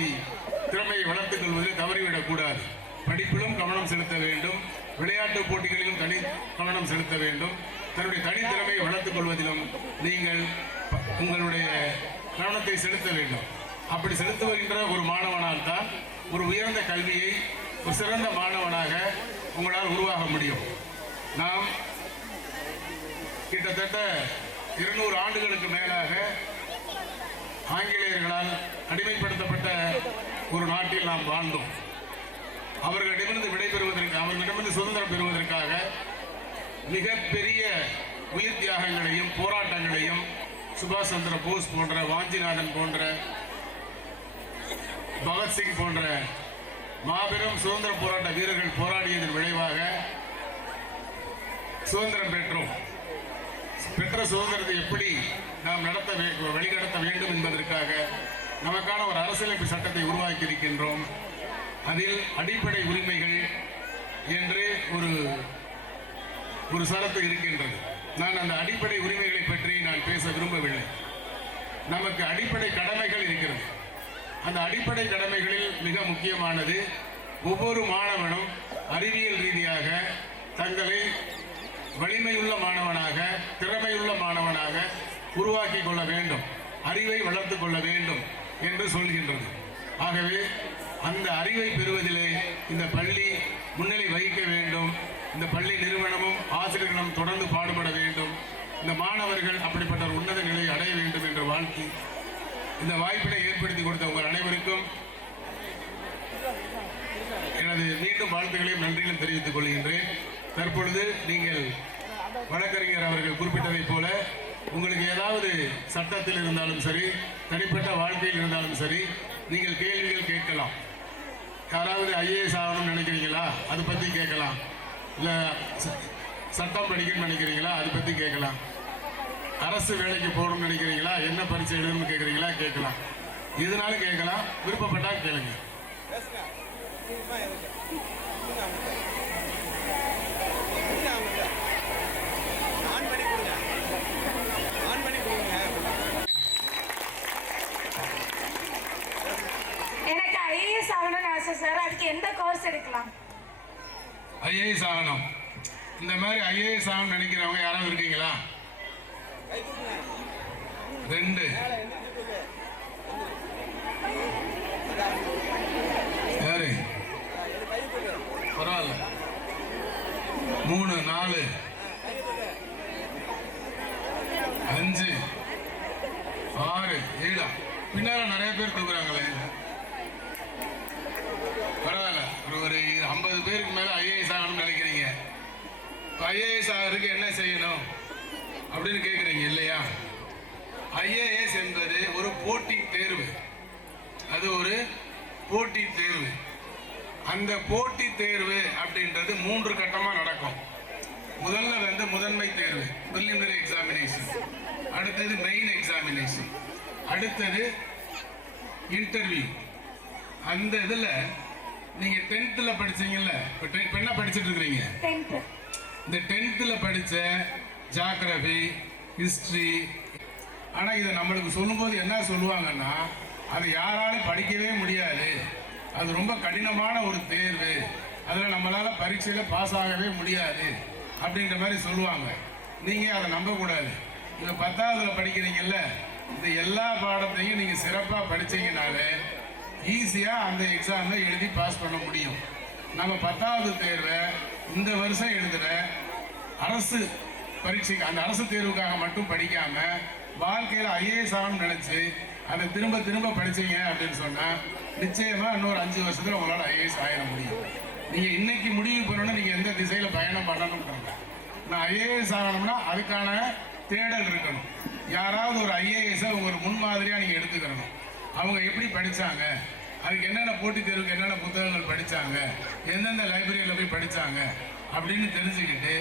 திறமையை வளர்த்துக் கொள்வதில் தவறிவிடக்கூடாது. படிப்பிலும் கவனம் செலுத்த வேண்டும், விளையாட்டு போட்டிகளிலும் கவனம் செலுத்த வேண்டும். தன்னுடைய தனித்திறமையை வளர்த்துக் கொள்வதிலும் நீங்கள் உங்களுடைய கவனத்தை செலுத்த வேண்டும். அப்படி செலுத்தி வருகின்ற ஒரு மாணவனால் தான் ஒரு உயர்ந்த கல்வியை, ஒரு சிறந்த மாணவனாக உங்களால் உருவாக முடியும். நாம் கிட்டத்தட்ட 200 ஆண்டுகளுக்கு மேலாக ஆங்கிலேயர்களால் அடிமைப்படுத்தப்பட்ட ஒரு நாட்டில் நாம் வாழ்ந்தோம். அவர்களிடமிருந்து விடைபெறுவதற்கு, அவர்களிடமிருந்து சுதந்திரம் பெறுவதற்காக மிகப்பெரிய உயிர் தியாகங்களையும் போராட்டங்களையும் சுபாஷ் சந்திர போஸ் போன்ற, வாஞ்சிநாதன் போன்ற, பகத்சிங் போன்ற மாபெரும் சுதந்திர போராட்ட வீரர்கள் போராடியதன் விளைவாக சுதந்திரம் பெற்ற சுதந்திரத்தை எப்படி நாம் வழிநடத்த வேண்டும் என்பதற்காக நமக்கான ஒரு அரசியலமைப்பு சட்டத்தை உருவாக்கி இருக்கின்றோம். அதில் அடிப்படை உரிமைகள் என்று ஒரு சரத்து இருக்கின்றது. நான் அந்த அடிப்படை உரிமைகளை பற்றி நான் பேச விரும்பவில்லை. நமக்கு அடிப்படை கடமைகள் இருக்கிறது. அந்த அடிப்படை கடமைகளில் மிக முக்கியமானது ஒவ்வொரு மாணவனும் அறிவியல் ரீதியாக தங்களை வலிமையுள்ள மாணவனாக, திறமையுள்ள மாணவனாக உருவாக்கி கொள்ள வேண்டும், அறிவை வளர்த்து கொள்ள வேண்டும் என்று சொல்கின்றது. ஆகவே அந்த அறிவை பெறுவதிலே இந்த பள்ளி முன்னிலை வகிக்க வேண்டும். இந்த பள்ளி நிறுவனமும் ஆசிரியர்களும் தொடர்ந்து பாடுபட வேண்டும். இந்த மாணவர்கள் அப்படிப்பட்ட ஒரு உன்னத நிலையை அடைய வேண்டும் என்று வாழ்த்தி இந்த வாய்ப்பினை ஏற்படுத்தி கொடுத்த உங்கள் அனைவருக்கும் எனது மீண்டும் வாழ்த்துக்களையும் நன்றிகளும் தெரிவித்துக் கொள்கின்றேன். தற்பொழுது நீங்கள் வழக்கறிஞர் அவர்கள் குறிப்பிட்டதைப் போல உங்களுக்கு ஏதாவது சட்டத்தில் இருந்தாலும் சரி, தனிப்பட்ட வாழ்க்கையில் இருந்தாலும் சரி, நீங்கள் கேள்விகள் கேட்கலாம். யாராவது ஐஏஎஸ் ஆகணும்னு நினைக்கிறீங்களா, அதை பற்றி கேட்கலாம். இல்லை சட்டம் படிக்கணும்னு நினைக்கிறீங்களா, அதை பற்றி கேட்கலாம். அரசு வேலைக்கு போகணும்னு நினைக்கிறீங்களா, என்ன பரீட்சை எழுதணும்னு கேட்குறீங்களா, கேட்கலாம். இதனாலும் கேட்கலாம், விருப்பப்பட்டால் கேளுங்க. எனக்கு ஐஏஎஸ் ஆகணும்னு ஆசை சார். அதுக்கு எந்த கோர்ஸ் எடுக்கலாம்? ஐஏஎஸ் ஆகணும். இந்த மாதிரி ஐஏஎஸ் ஆகணும்னு நினைக்கிறவங்க யாராவது இருக்கீங்களா? 2 யாரு? பரவாயில்ல. 3 4 5 6 7 பின்னால நிறைய பேர் தூக்குறாங்களே. பரவாயில்ல. ஒரு 50 பேருக்கு மேல ஐஏஎஸ் ஆகணும்னு நினைக்கிறீங்க. ஐஏஎஸ் ஆகிறதுக்கு என்ன செய்யணும் அப்படின்னு கேட்குறீங்க இல்லையா? ஐஏஎஸ் என்பது ஒரு போட்டி தேர்வு. அது ஒரு போட்டி தேர்வு. அந்த போட்டி தேர்வு அப்படின்றது 3 கட்டமாக நடக்கும். முதல்ல முதன்மை தேர்வு, preliminary எக்ஸாமினேஷன். அடுத்தது மெயின் எக்ஸாமினேஷன். அடுத்தது இன்டர்வியூ. அந்த இதில் நீங்கள் 10th படிச்சீங்கல்ல, இப்போ என்ன படிச்சுட்டு இருக்கிறீங்க? இந்த 10th படித்த ஜியாகிரபி, ஹிஸ்ட்ரி. ஆனால் இதை நம்மளுக்கு சொல்லும்போது என்ன சொல்லுவாங்கன்னா, அது யாராலும் படிக்கவே முடியாது, அது ரொம்ப கடினமான ஒரு தேர்வு, அதில் நம்மளால் பரீட்சையில் பாஸ் ஆகவே முடியாது அப்படின்ற மாதிரி சொல்லுவாங்க. நீங்கள் அதை நம்பக்கூடாது. இப்போ 10th படிக்கிறீங்கல்ல, இந்த எல்லா பாடத்தையும் நீங்கள் சிறப்பாக படித்தீங்கனாலே ஈஸியாக அந்த எக்ஸாமை எழுதி பாஸ் பண்ண முடியும். நம்ம 10th தேர்வை இந்த வருஷம் எழுதுகிற அரசு பரீட்சைக்கு, அந்த அரசு தேர்வுக்காக மட்டும் படிக்காமல் வாழ்க்கையில் ஐஏஎஸ் ஆகணும்னு நினச்சி அதை திரும்ப திரும்ப படித்தீங்க அப்படின்னு சொன்னால் நிச்சயமாக இன்னொரு 5 வருஷத்தில் உங்களால் ஐஏஎஸ் ஆகிட முடியும். நீங்கள் இன்னைக்கு முடிவு பண்ணணும் நீங்கள் எந்த திசையில் பயணம் பண்ணணுன்றாங்க. நான் ஐஏஎஸ் ஆகணும்னா அதுக்கான தேடல் இருக்கணும். யாராவது ஒரு ஐஏஎஸை ஒரு முன்மாதிரியாக நீங்கள் எடுத்துக்கிறணும். அவங்க எப்படி படித்தாங்க, அதுக்கு என்னென்ன போட்டித் தேர்வுக்கு என்னென்ன புத்தகங்கள் படித்தாங்க, எந்தெந்த லைப்ரரியில் போய் படித்தாங்க அப்படின்னு தெரிஞ்சுக்கிட்டு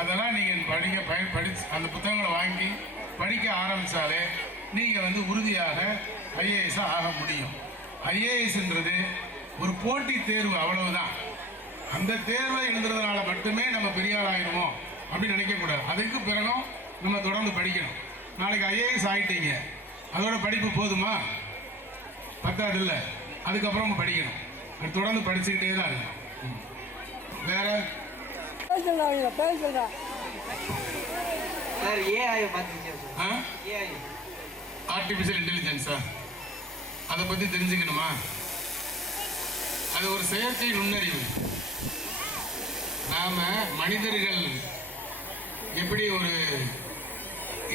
அதெல்லாம் நீங்கள் படிச்சு அந்த புத்தகங்களை வாங்கி படிக்க ஆரம்பித்தாலே நீங்கள் உறுதியாக ஐஏஎஸ்ஸாக ஆக முடியும். ஐஏஎஸ்ன்றது ஒரு போட்டி தேர்வு, அவ்வளவுதான். அந்த தேர்வை எழுதுறதுனால மட்டுமே நம்ம பெரிய ஆள் ஆயிடுவோம் அப்படின்னு நினைக்கக்கூடாது. அதுக்கு பிறகும் நம்ம தொடர்ந்து படிக்கணும். நாளைக்கு ஐஏஎஸ் ஆகிட்டீங்க, அதோட படிப்பு போதுமா? பத்தாது இல்லை, அதுக்கப்புறம் படிக்கணும். அது தொடர்ந்து படிச்சுக்கிட்டே தான் இருக்கணும். வேற ஆர்டிபிஷியல் இன்டெலிஜென்ஸா, அதை பற்றி தெரிஞ்சுக்கணுமா? அது ஒரு செயற்கை நுண்ணறிவு. நாம மனிதர்கள் எப்படி ஒரு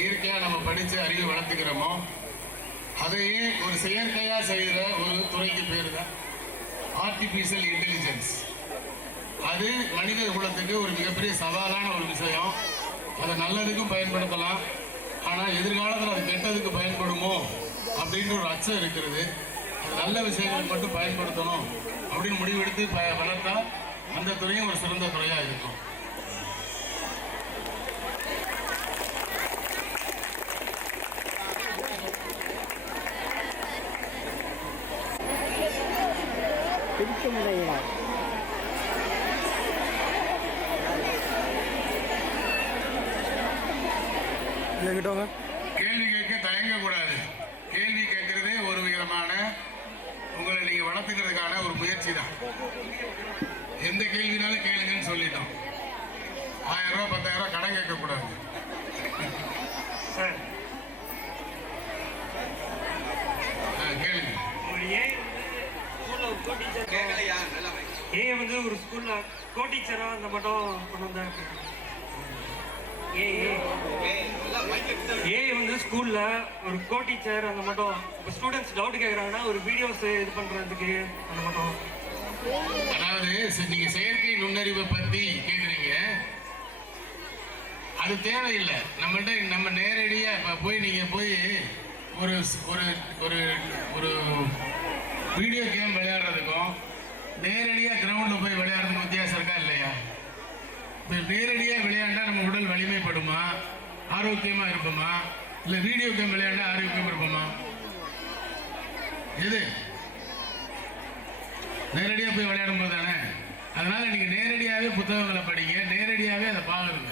இயற்கையாக நம்ம படித்து அறிவை வளர்த்துக்கிறோமோ அதையே ஒரு செயற்கையாக செய்கிற ஒரு துறைக்கு பேர் தான் ஆர்டிபிஷியல் இன்டெலிஜென்ஸ். அது மனித குலத்துக்கு ஒரு மிகப்பெரிய சவாலான ஒரு விஷயம். அதை நல்லதுக்கும் பயன்படுத்தலாம், ஆனால் எதிர்காலத்தில் அது கெட்டதுக்கு பயன்படுமோ அப்படின்ற ஒரு அச்சம் இருக்கிறது. அது நல்ல விஷயங்களுக்கு மட்டும் பயன்படுத்தணும் அப்படின்னு முடிவெடுத்து வளர்த்தா அந்த துறையும் ஒரு சிறந்த துறையாக இருக்கும். முடியல. கேள்வி கேட்க தயங்கக்கூடாது. கேள்வி கேட்கறதே ஒரு விதமான உங்களை நீங்க வளர்த்துக்கிறதுக்கான ஒரு முயற்சி தான். எந்த கேள்வினாலும் கேளுங்கன்னு சொல்லிட்டோம். 1000 ரூபா 10,000 ரூபா கடன் கேட்கக்கூடாது. சார் கேளுங்க. ஒரு ஏ வந்து ஒரு ஸ்கூல்ல கோ டீச்சரா அந்த மட்டும் கொண்டு வந்தாங்க. ஏ வந்து ஸ்கூல்ல ஒரு கோ டீச்சர் அந்த மட்டும் இப்போ ஸ்டூடெண்ட்ஸ் டவுட் கேட்குறாங்கன்னா ஒரு வீடியோஸ் இது பண்றதுக்கு அந்த மட்டும். அதாவது நீங்க செயற்கை நுண்ணறிவை பத்தி கேக்குறீங்க, அது தேவையில்லை. நம்ம நேரடியா இப்ப போய் நீங்க போய் ஒரு ஒரு ஒரு ஒரு வீடியோ கேம் விளையாடுறதுக்கும் நேரடியா கிரவுண்ட்ல போய் விளையாடுறதுக்கும் வித்தியாசம் இருக்கா இல்லையா? இப்போ நேரடியா விளையாண்டா நம்ம உடல் வலிமைப்படுமா, ஆரோக்கியமா இருப்போமா, இல்ல வீடியோ கேம் விளையாண்டா ஆரோக்கியமா இருப்போமா? எது? நேரடியா போய் விளையாடும் போது தானே. அதனால நீங்க நேரடியாவே புத்தகங்களை படிங்க, நேரடியாவே அதை பாருங்க.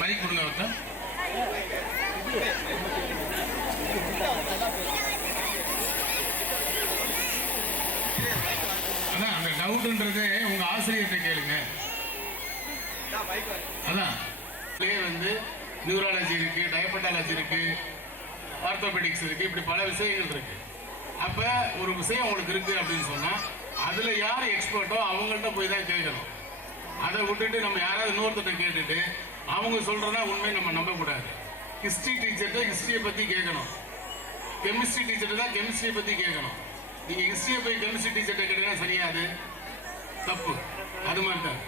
மைக் கொடுங்க ஒருத்தர். அதான் அந்த டவுட்ன்றது உங்க ஆசிரியர்கிட்ட கேளுங்க. அதான் வந்து நியூராலஜி இருக்கு, டயபட்டாலஜி இருக்கு, ஆர்த்தோபெடிக்ஸ் இருக்கு, இப்படி பல விஷயங்கள் இருக்கு. அப்ப ஒரு விஷயம் உங்களுக்கு இருக்கு அப்படின்னு சொன்னா அதுல யார் எக்ஸ்பர்ட்டோ அவங்கள்ட்ட போய் தான் கேட்கணும். அதை விட்டுட்டு நம்ம யாராவது இன்னொருத்தட்ட கேட்டுட்டு அவங்க சொல்றதா உண்மை நம்ம நம்பக்கூடாது. ஹிஸ்டரி டீச்சர்கிட்ட ஹிஸ்டரியை பத்தி கேட்கணும், கெமிஸ்ட்ரி டீச்சர்கிட்ட தான் கெமிஸ்ட்ரியை பத்தி கேட்கணும். நீங்க ஹிஸ்டரியை போய் கெமிஸ்ட்ரி டீச்சர்கிட்ட கேட்டீங்கன்னா சரியாது, தப்பு. அது மாதிரி தான்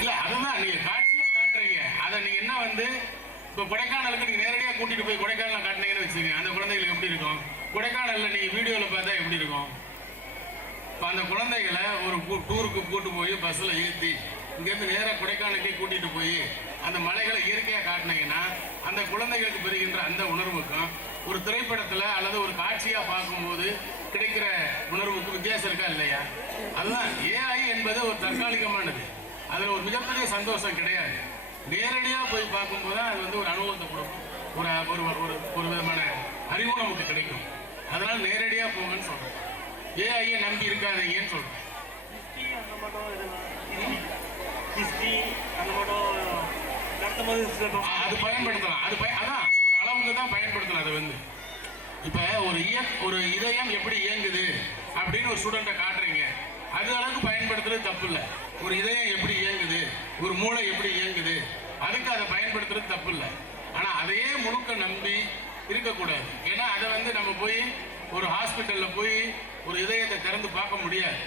இல்ல, அதுதான் நீங்க காட்சியா காட்டுறீங்க. அதை நீங்க என்ன வந்து இப்போ கொடைக்கானலுக்கு நீங்க நேரடியாக கூட்டிட்டு போய் கொடைக்கானல் காட்டினீங்கன்னு வச்சுங்க, அந்த குழந்தைகளுக்கு எப்படி இருக்கும்? கொடைக்கானல்ல நீங்க வீடியோவில் பார்த்தா எப்படி இருக்கும்? இப்போ அந்த குழந்தைகளை ஒரு டூருக்கு கூட்டு போய் பஸ்ஸில் ஏற்றி இங்கேருந்து நேராக கொடைக்கானலுக்கே கூட்டிட்டு போய் அந்த மலைகளை இயற்கையாக காட்டினீங்கன்னா அந்த குழந்தைகளுக்கு பெறுகின்ற அந்த உணர்வுக்கும் ஒரு திரைப்படத்தில் அல்லது ஒரு காட்சியாக பார்க்கும்போது கிடைக்கிற உணர்வுக்கு வித்தியாசம் இருக்கா இல்லையா? அதுதான் ஏஐ என்பது ஒரு தற்காலிகமானது. அதில் ஒரு மிகப்பெரிய சந்தோஷம் கிடையாது. நேரடியாக போய் பார்க்கும்போது தான் அது வந்து ஒரு அனுபவத்தை கொடுக்கும், ஒரு ஒரு ஒரு விதமான அறிவும் நமக்கு கிடைக்கும். அதனால நேரடியாக போங்கன்னு சொல்கிறேன். ஏஐயை நம்பி இருக்காதீங்கன்னு சொல்கிறேன். அது பயன்படுத்தலாம். அதான் ஒரு அளவுக்கு தான் பயன்படுத்தலாம். அதை வந்து இப்போ ஒரு இதயம் எப்படி இயங்குது அப்படின்னு ஒரு ஸ்டூடெண்ட்டை காட்டுறீங்க, அது அளவுக்கு பயன்படுத்துறது தப்பு இல்லை. ஒரு இதயம் எப்படி இயங்குது, ஒரு மூளை எப்படி இயங்குது, அதுக்கு அதை பயன்படுத்துறது தப்பு இல்லை. ஆனால் அதையே முழுக்க நம்பி இருக்கக்கூடாது. ஏன்னா அதை வந்து நம்ம போய் ஒரு ஹாஸ்பிட்டலில் போய் ஒரு இதயத்தை திறந்து பார்க்க முடியாது.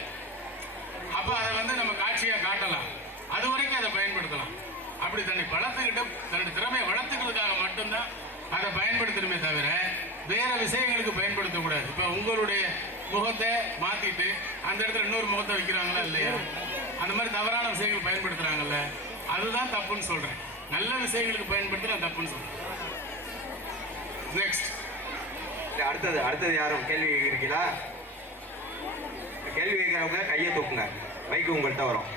அப்போ அதை வந்து நம்ம காட்சியாக காட்டலாம், அது வரைக்கும் அதை பயன்படுத்தலாம். அப்படி தன்னுடைய திறமையை வளர்த்துக்கிறதுக்காக மட்டும்தான் அதை பயன்படுத்தணுமே தவிர வேற விஷயங்களுக்கு பயன்படுத்தக்கூடாது. இப்போ உங்களுடைய முகத்தை மாத்திட்டு அந்த இடத்துல இன்னொரு முகத்தை வைக்கிறாங்களா இல்லையா? அந்த மாதிரி தவறான விஷயங்கள் பயன்படுத்துறாங்கல்ல, அதுதான் தப்புன்னு சொல்றேன். நல்ல விஷயங்களுக்கு பயன்படுத்த நான் தப்புன்னு சொல்றேன். நெக்ஸ்ட், அடுத்தது யாரும் கேள்வி கேட்கிறீங்களா? கேள்வி கேட்கிறவங்க கையை தூக்குங்க, மைக்கு உங்கள்கிட்ட வரும்.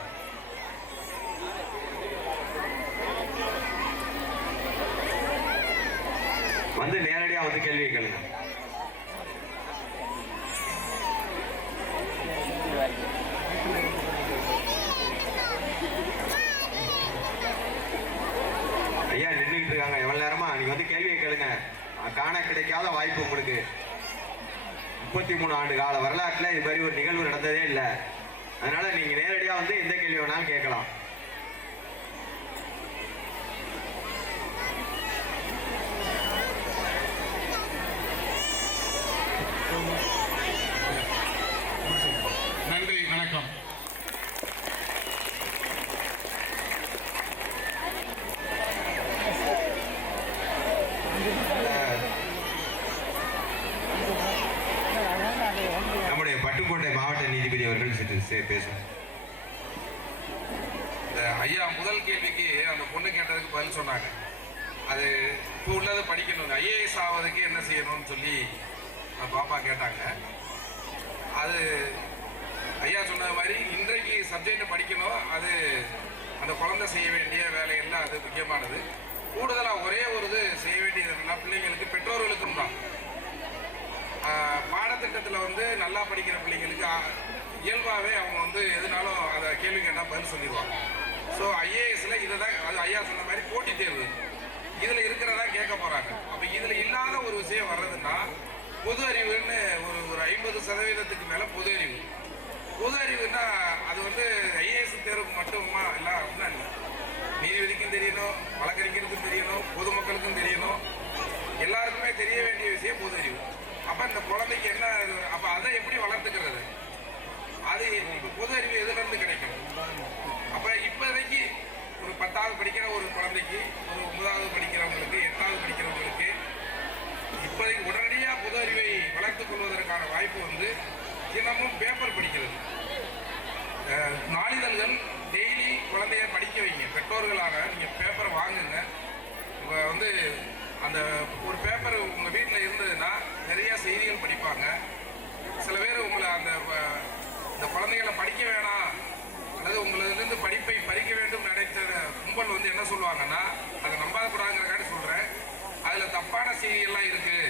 வந்து நேரடியா வந்து கேள்வி கேளுங்க. ஐயா நின்றுட்டு இருக்காங்க எவ்வளவு நேரமா, நீங்க வந்து கேள்வியை கேளுங்க. காண கிடைக்காத வாய்ப்பு உங்களுக்கு. 33 ஆண்டு கால வரலாற்றுல இது மாதிரி ஒரு நிகழ்வு நடந்ததே இல்லை. அதனால நீங்க நேரடியா வந்து எந்த கேள்வி வேணாலும் கேட்கலாம். நன்றி, வணக்கம். நம்முடைய பட்டுக்கோட்டை மாவட்ட நீதிபதி அவர்கள் சற்று பேசும். ஐயா முதல் கேள்விக்கு அந்த பொண்ணு கேட்டதுக்கு பதில் சொன்னாங்க. அது இப்போ உள்ளதை படிக்கணும், ஐஏஎஸ் ஆவதுக்கு என்ன செய்யணும்னு சொல்லி பாப்பா கேட்டாங்க. அது ஐயா சொன்ன மாதிரி இன்றைக்கு சப்ஜெக்டை படிக்கணும், அது அந்த குழந்தை செய்ய வேண்டிய வேலையெல்லாம் அது முக்கியமானது. கூடுதலாக ஒரே ஒரு இது செய்ய வேண்டியது என்னன்னா, பிள்ளைங்களுக்கு பெற்றோர்களுக்கும் தான் பாடத்திட்டத்தில் வந்து நல்லா படிக்கிற பிள்ளைங்களுக்கு இயல்பாகவே அவங்க வந்து எதுனாலும் அதை கேள்வி கேட்டால் பதில் சொல்லிடுவாங்க. ஸோ ஐஏஎஸ்ல இதை தான், அது ஐயா சொன்ன மாதிரி போட்டித் தேர்வு இதில் இருக்கிறதா கேட்க போகிறாங்க. அப்போ இதில் இல்லாத ஒரு விஷயம் வர்றதுன்னா பொது அறிவுன்னு ஒரு 50% மேலே பொது அறிவு. பொது அறிவுன்னா அது வந்து ஐஏஎஸ் தேர்வுக்கு மட்டுமா இல்லை அப்படின்னா இல்லை, நீதிபதிக்கும் தெரியணும், வழக்கறிஞருக்கும் தெரியணும், பொதுமக்களுக்கும் தெரியணும், எல்லாருக்குமே தெரிய வேண்டிய விஷயம் பொது அறிவு. அப்போ இந்த குழந்தைக்கு என்ன, அப்போ அதை எப்படி வளர்த்துக்கிறது, அது பொது அறிவு எதுலேருந்து கிடைக்கும்? அப்போ இப்போதைக்கு ஒரு 10வது படிக்கிற ஒரு குழந்தைக்கு, ஒரு 9வது படிக்கிறவங்களுக்கு, 8வது படிக்கிறவங்களுக்கு இப்போதைக்கு உடனடியாக பொது அறிவை வளர்த்துக் கொள்வதற்கான வாய்ப்பு வந்து தினமும் பேப்பர் படிக்கிறது, நாளிதழ்கள் டெய்லி குழந்தைய படிக்க வைங்க. பெற்றோர்களாக நீங்கள் பேப்பர் வாங்குங்க. இப்போ வந்து அந்த ஒரு பேப்பர் உங்கள் வீட்டில் இருந்ததுன்னா நிறையா செய்திகள் படிப்பாங்க. சில பேர் உங்களை இந்த குழந்தைகளை படிக்க வேணாம் அல்லது உங்களிலிருந்து படிப்பை பறிக்க வேண்டும் நினைத்த கும்பல் வந்து என்ன சொல்லுவாங்கன்னா, அதை நம்பாதக்கூடாதுங்கிறக்காண்டி சொல்கிறேன், அதில் தப்பான செய்திகள்லாம் இருக்குது,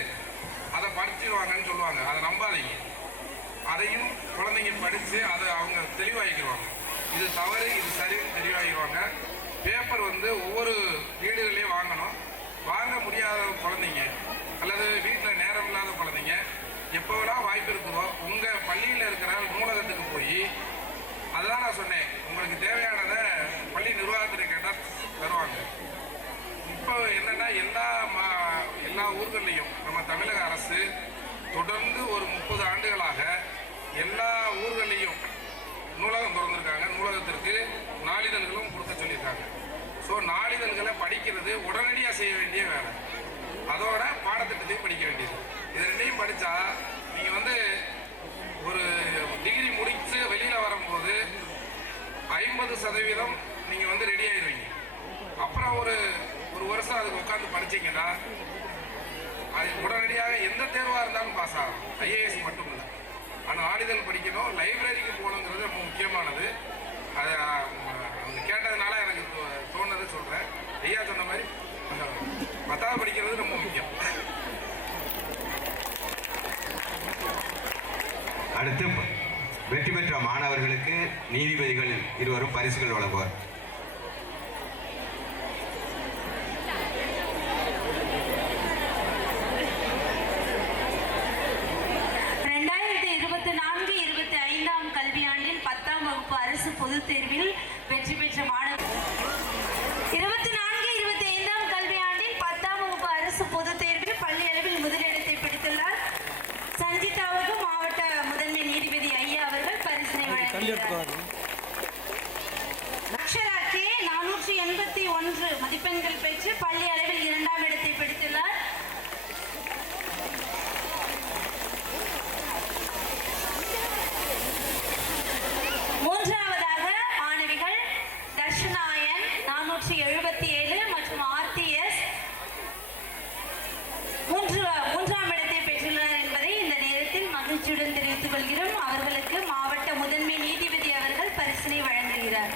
அதை படிச்சிடுவாங்கன்னு சொல்லுவாங்க. அதை நம்பாதீங்க. அதையும் குழந்தைங்க படித்து அதை அவங்க தெளிவாகிக்குவாங்க. இது தவறு, இது சரின்னு தெளிவாகிடுவாங்க. பேப்பர் வந்து ஒவ்வொரு வீடுகள்லேயும் வாங்கணும். வாங்க முடியாத குழந்தைங்க அல்லது வீட்டில் நேரம் இல்லாத குழந்தைங்க எப்போவெல்லாம் வாய்ப்பு இருக்குதோ உங்கள் பள்ளியில் இருக்கிற நூலகத்துக்கு போய், அதுதான் நான் சொன்னேன், உங்களுக்கு தேவையானதை பள்ளி நிர்வாகத்தில் கேட்டால் தருவாங்க. இப்போ என்னென்னா எல்லா ஊர்கள்லையும் நம்ம தமிழக அரசு தொடர்ந்து ஒரு 30 ஆண்டுகளாக எல்லா ஊர்கள்லையும் நூலகம் திறந்துருக்காங்க. நூலகத்திற்கு நாளிதழ்களும் கொடுக்க சொல்லியிருக்காங்க. ஸோ நாளிதழ்களை படிக்கிறது உடனடியாக செய்ய வேண்டிய வேலை, அதோட பாடத்திட்டத்தையும் படிக்க வேண்டியது. இது ரெண்டையும் படித்தா நீங்கள் வந்து ஒரு டிகிரி முடித்து வெளியில் வரும்போது 50% நீங்கள் வந்து ரெடி ஆயிடுவீங்க. அப்புறம் ஒரு வருஷம் அதுக்கு உட்காந்து படிச்சிங்கன்னா அது உடனடியாக எந்த தேர்வாக இருந்தாலும் பாஸ் ஆகும். ஐஏஎஸ் மட்டும் இல்லை, ஆனால் நாளிதழ் படிக்கணும், லைப்ரரிக்கு போகணுங்கிறது ரொம்ப முக்கியமானது. அதை அவங்க கேட்டதுனால எனக்கு தோணுது சொல்கிறேன். ஐயா சொன்ன மாதிரி 10வது படிக்கிறது ரொம்ப முக்கியம். அடுத்து வெற்றி பெற்ற மாணவர்களுக்கு நீதிபதிகள் இருவரும் பரிசுகள் வழங்குவார். அரசு பொதுத் தேர்வில் வெற்றி பெற்ற மாணவர் 24-25ஆம் கல்வியாண்டில் 10ஆம் வகுப்பு அரசு பொதுத் தேர்வில் பள்ளி அளவில் முதலிடத்தை பிடித்துள்ளார். சஞ்சிதாவுக்கு மாவட்ட முதன்மை நீதிபதி ஐயா அவர்கள் பரிசினை வழங்கினார். அக்ஷரா கே 481 மதிப்பெண்கள் பெற்று பள்ளி அளவில் 2ஆம் இடத்தை பிடித்துள்ளார். மூன்றாவதாக மாணவிகள் தர்ஷனாயன் 477 மற்றும் ஆர்டிஎஸ் மூன்றாம் இடத்தை பெற்றுள்ளனர் என்பதை இந்த நேரத்தில் மகிழ்ச்சியுடன் தெரிவித்துக் கொள்கிறோம். அவர்களுக்கு மாவட்ட முதன்மை நீதிபதி அவர்கள் பரிசினை வழங்குகிறார்.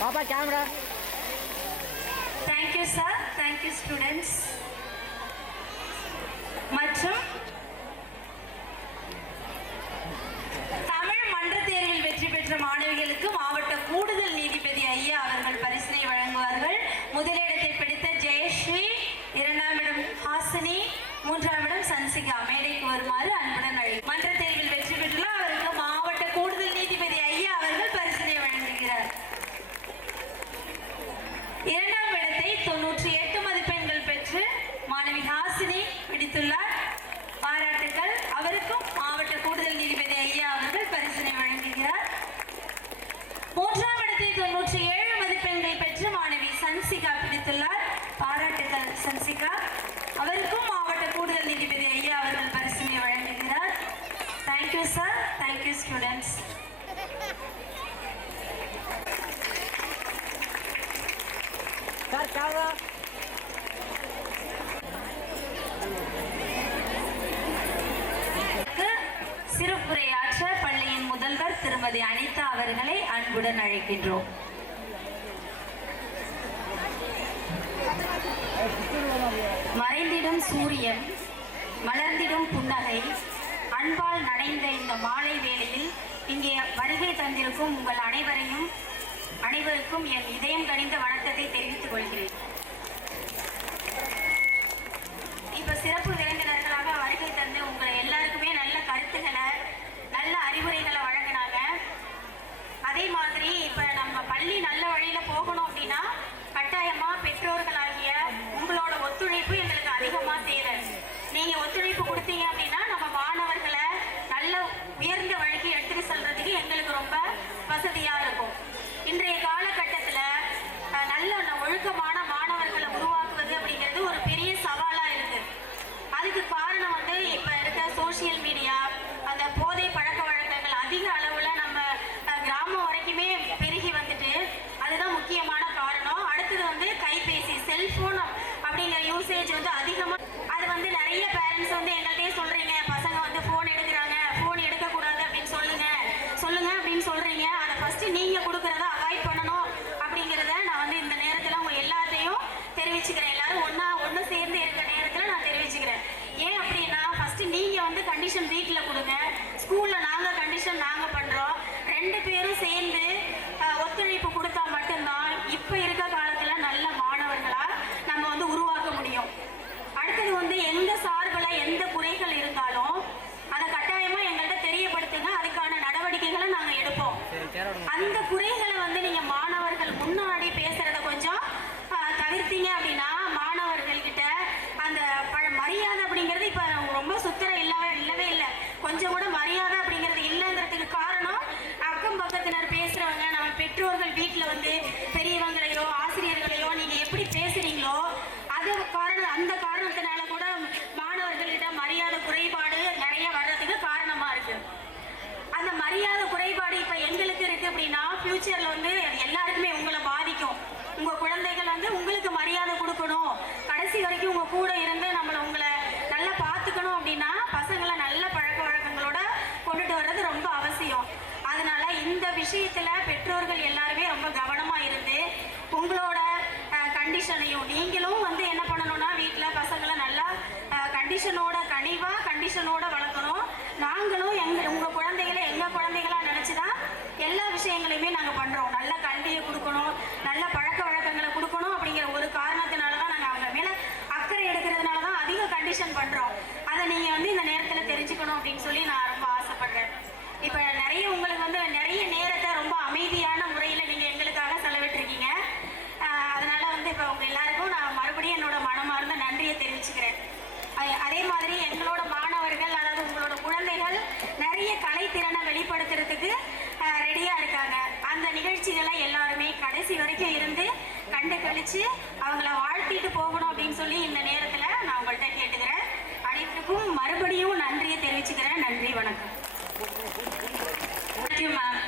பாப்பா camera. Thank you sir, thank you students. மற்றும் தமிழ் மன்ற தேர்வில் வெற்றி பெற்ற மாணவிகளுக்கு மாவட்ட கூடுதல் நீதிபதி ஐயா அவர்கள் பரிசினை வழங்குவார்கள். முதலிடத்தை பிடித்த ஜெயஸ்ரீ, 2ஆம் இடம் ஹாசினி, 3ஆம் இடம் சன்சிகா மேடைக்கு வருமாறு அன்புடன் அழைக்கிறேன். மன்ற தேர்வில் வெற்றி பெற்றுள்ள அவருக்கு மாவட்ட கூடுதல் நீதிபதி ஐயா அவர்கள் பரிசினை வழங்குகிறார். 2ஆம் இடத்தை 98 மதிப்பெண்கள் பெற்று மாணவி ஹாசினி பிடித்துள்ளார். பாராட்டுக்கள். அவருக்கும் மாவட்ட கூடுதல் நீதிபதி ஐயா அவர்கள் பரிசினை வழங்குகிறார். 3ஆம் இடத்தை 97 மதிப்பெண்கள் பெற்று மாணவி சன்சிகா பிடித்துள்ளார். பாராட்டுக்கள் சன்சிகா. அவருக்கும் மாவட்ட கூடுதல் நீதிபதி ஐயா அவர்கள் பரிசினை வழங்குகிறார். Thank you thank you sir, thank you students. Sir camera. சிறப்புரையாற்ற பள்ளியின் முதல்வர் திருமதி அனிதா அவர்களை அன்புடன் அழைக்கின்றோம். மறைந்திடும் சூரியன், மலர்ந்திடும் புன்னகை, அன்பால் நனைந்த இந்த மாலை வேளையில் இங்கே வருகை தந்திருக்கும் உங்கள் அனைவருக்கும் என் இதயம் கனிந்த வணக்கத்தை தெரிவித்துக் கொள்கிறேன். இப்ப சிறப்பு விருந்தினர்களாக வருகை தந்து உங்களை எல்லாருக்குமே நல்ல கருத்துக்களை, நல்ல அறிவுரைகளை வழங்கினாங்க. அதே மாதிரி இப்ப நம்ம பள்ளி நல்ல வழியில போகணும் அப்படின்னா கட்டாயமா பெற்றோர்களாகிய உங்களோட ஒத்துழைப்பு எங்களுக்கு அதிகமா தேவை. நீங்க ஒத்துழைப்பு கொடுத்தீங்க அப்படின்னா நம்ம மாணவர்களை நல்ல உயர்ந்த வழிக்கு எடுத்துட்டு செல்றதுக்கு எங்களுக்கு ரொம்ப வசதியா இருக்கும். இன்றைய காலகட்டத்துல நல்ல ஒழுக்கமான மாணவர்களை உருவாக்குவது அப்படிங்கிறது ஒரு பெரிய சவாலா இருக்கு. அதுக்கு காரணம் வந்து இப்ப இருக்க சோசியல் மீடியா, அந்த போதை பழக்க வழக்கங்கள் அதிக அளவுல நம்ம கிராமம் வரைக்குமே பெருகி வந்துட்டு, அதுதான் முக்கியமான காரணம். அடுத்தது வந்து கைபேசி, செல்போன் அப்படிங்கிற யூசேஜ் வந்து அதிகமா, அது வந்து நிறைய பேரண்ட்ஸ் வந்து எங்கள்கிட்டயே சொல்றீங்க, பசங்க வந்து போன் எடுக்கிறாங்க, போன் எடுக்கக்கூடாது அப்படின்னு சொல்லுங்க அப்படின்னு சொல்றீங்க. அதை ஃபர்ஸ்ட் நீங்க கொடுக்கறத அவாய்ட் பண்ணணும் அப்படிங்கிறத நான் வந்து இந்த நேரத்துல உங்க எல்லாத்தையும் தெரிவிச்சுக்கிறேன். எல்லாரும் ஒண்ணு சேர்ந்து இருக்க நேரத்துல நான் தெரிவிச்சுக்கிறேன். ஏன் அப்படின்னா ஃபர்ஸ்ட் நீங்க வந்து கண்டிஷன் வீட்டுல கொடுங்க, ஸ்கூல்ல நாங்க கண்டிஷன் நாங்க பண்றோம். ரெண்டு பேரும் சேர்ந்து ஒத்துழைப்பு கொடுத்தா மட்டும்தான் இப்ப இருக்க காலத்துல நல்ல மாணவர்களா நம்ம வந்து உருவாக்க முடியும். அடுத்தது வந்து எந்த சார்புல எந்த குறைகள் இருந்தாலும் அதை கட்டாயமா எங்கள்கிட்ட தெரியப்படுத்துங்க, அதுக்கான நடவடிக்கைகளை நாங்க எடுப்போம். அந்த குறைகளை வந்து நீங்க மாணவர்கள் முன்னாடி பேசுறத கொஞ்சம் தவிர்த்தீங்க அப்படின்னா மாணவர்கள்கிட்ட அந்த மரியாதை அப்படிங்கிறது இப்ப ரொம்ப சுத்தரம் இல்லவே இல்லை. கொஞ்சம் கூட மரியாதை அப்படிங்கிறது இல்லைங்கிறதுக்கு காரணம் அக்கம் பக்கத்தினர் பேசுறவங்க, நம்ம பெற்றோர்கள் வீட்டுல வந்து பெரியவங்களையோ ஆசிரியர்களையோ நீங்க எப்படி பேசுறீங்களோ அந்த காரணத்தினால கூட மாணவர்களிட மரியாதை குறைபாடு நிறைய வர்றதுக்கு காரணமா இருக்கு. அந்த மரியாதை குறைபாடு இப்ப எங்களுக்கு இருக்கு அப்படின்னா ஃபியூச்சர்ல வந்து எல்லாருக்குமே உங்களை பாதிக்கும். உங்க குழந்தைகள் வந்து உங்களுக்கு மரியாதை கொடுக்கணும், கடைசி வரைக்கும் உங்க கூட இருந்து உங்களை நல்லா பார்த்துக்கணும் அப்படின்னா பசங்களை நல்ல பழக்க வழக்கங்களோட கொண்டுட்டு வர்றது ரொம்ப அவசியம். அதனால இந்த விஷயத்துல பெற்றோர்கள் எல்லாருமே ரொம்ப கவனமா இருந்து உங்களோட கண்டிஷனையும் நீங்களும் வந்து என்ன பண்ணணும்னா வீட்டுல பசங்களை நல்லா கண்டிஷனோட வளர்க்கணும். நாங்களும் உங்க குழந்தைகளை எங்க குழந்தைகளா நினைச்சுதான் எல்லா விஷயங்களையுமே நாங்க பண்றோம். நல்ல கல்வியை கொடுக்கணும், நல்ல பழக்க வழக்கங்களை கொடுக்கணும் அப்படிங்கிற ஒரு காரணத்தினாலதான் நாங்க அவங்க மேல அக்கறை எடுக்கிறதுனாலதான் அதிக கண்டிஷன் பண்றோம். அதை நீங்க வந்து இந்த நேரத்துல தெரிஞ்சுக்கணும் அப்படின்னு சொல்லி நான் ரொம்ப ஆசைப்படுறேன். இப்ப நிறைய உங்களுக்கு வந்து நிறைய நேரத்தை ரொம்ப அமைதியான முறையில நீங்க எங்களுக்காக செலவிட்டிருக்கீங்க. அதனால வந்து இப்ப உங்க எல்லாருக்கும் நான் மறுபடியும் என்னோட மனமார்ந்த நன்றியை தெரிவிச்சுக்கிறேன். அதே மாதிரி எங்களோட மாணவர்கள், அதாவது உங்களோட குழந்தைகள் நிறைய கலைத்திறனை வெளிப்படுத்துறதுக்கு ரெடியா இருக்காங்க. அந்த நிகழ்ச்சிகளை எல்லாருமே கடைசி வரைக்கும் இருந்து கண்டு கழிச்சு அவங்கள வாழ்த்திட்டு போகணும் அப்படின்னு சொல்லி இந்த நேரத்துல நான் உங்கள்கிட்ட கேட்டுக்கிறேன். அனைவருக்கும் மறுபடியும் நன்றியை தெரிவிச்சுக்கிறேன். நன்றி, வணக்கம். Thank you ma'am.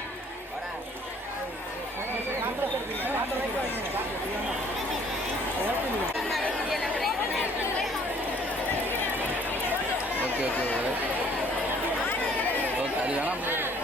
ஓகே அது வேணாம்.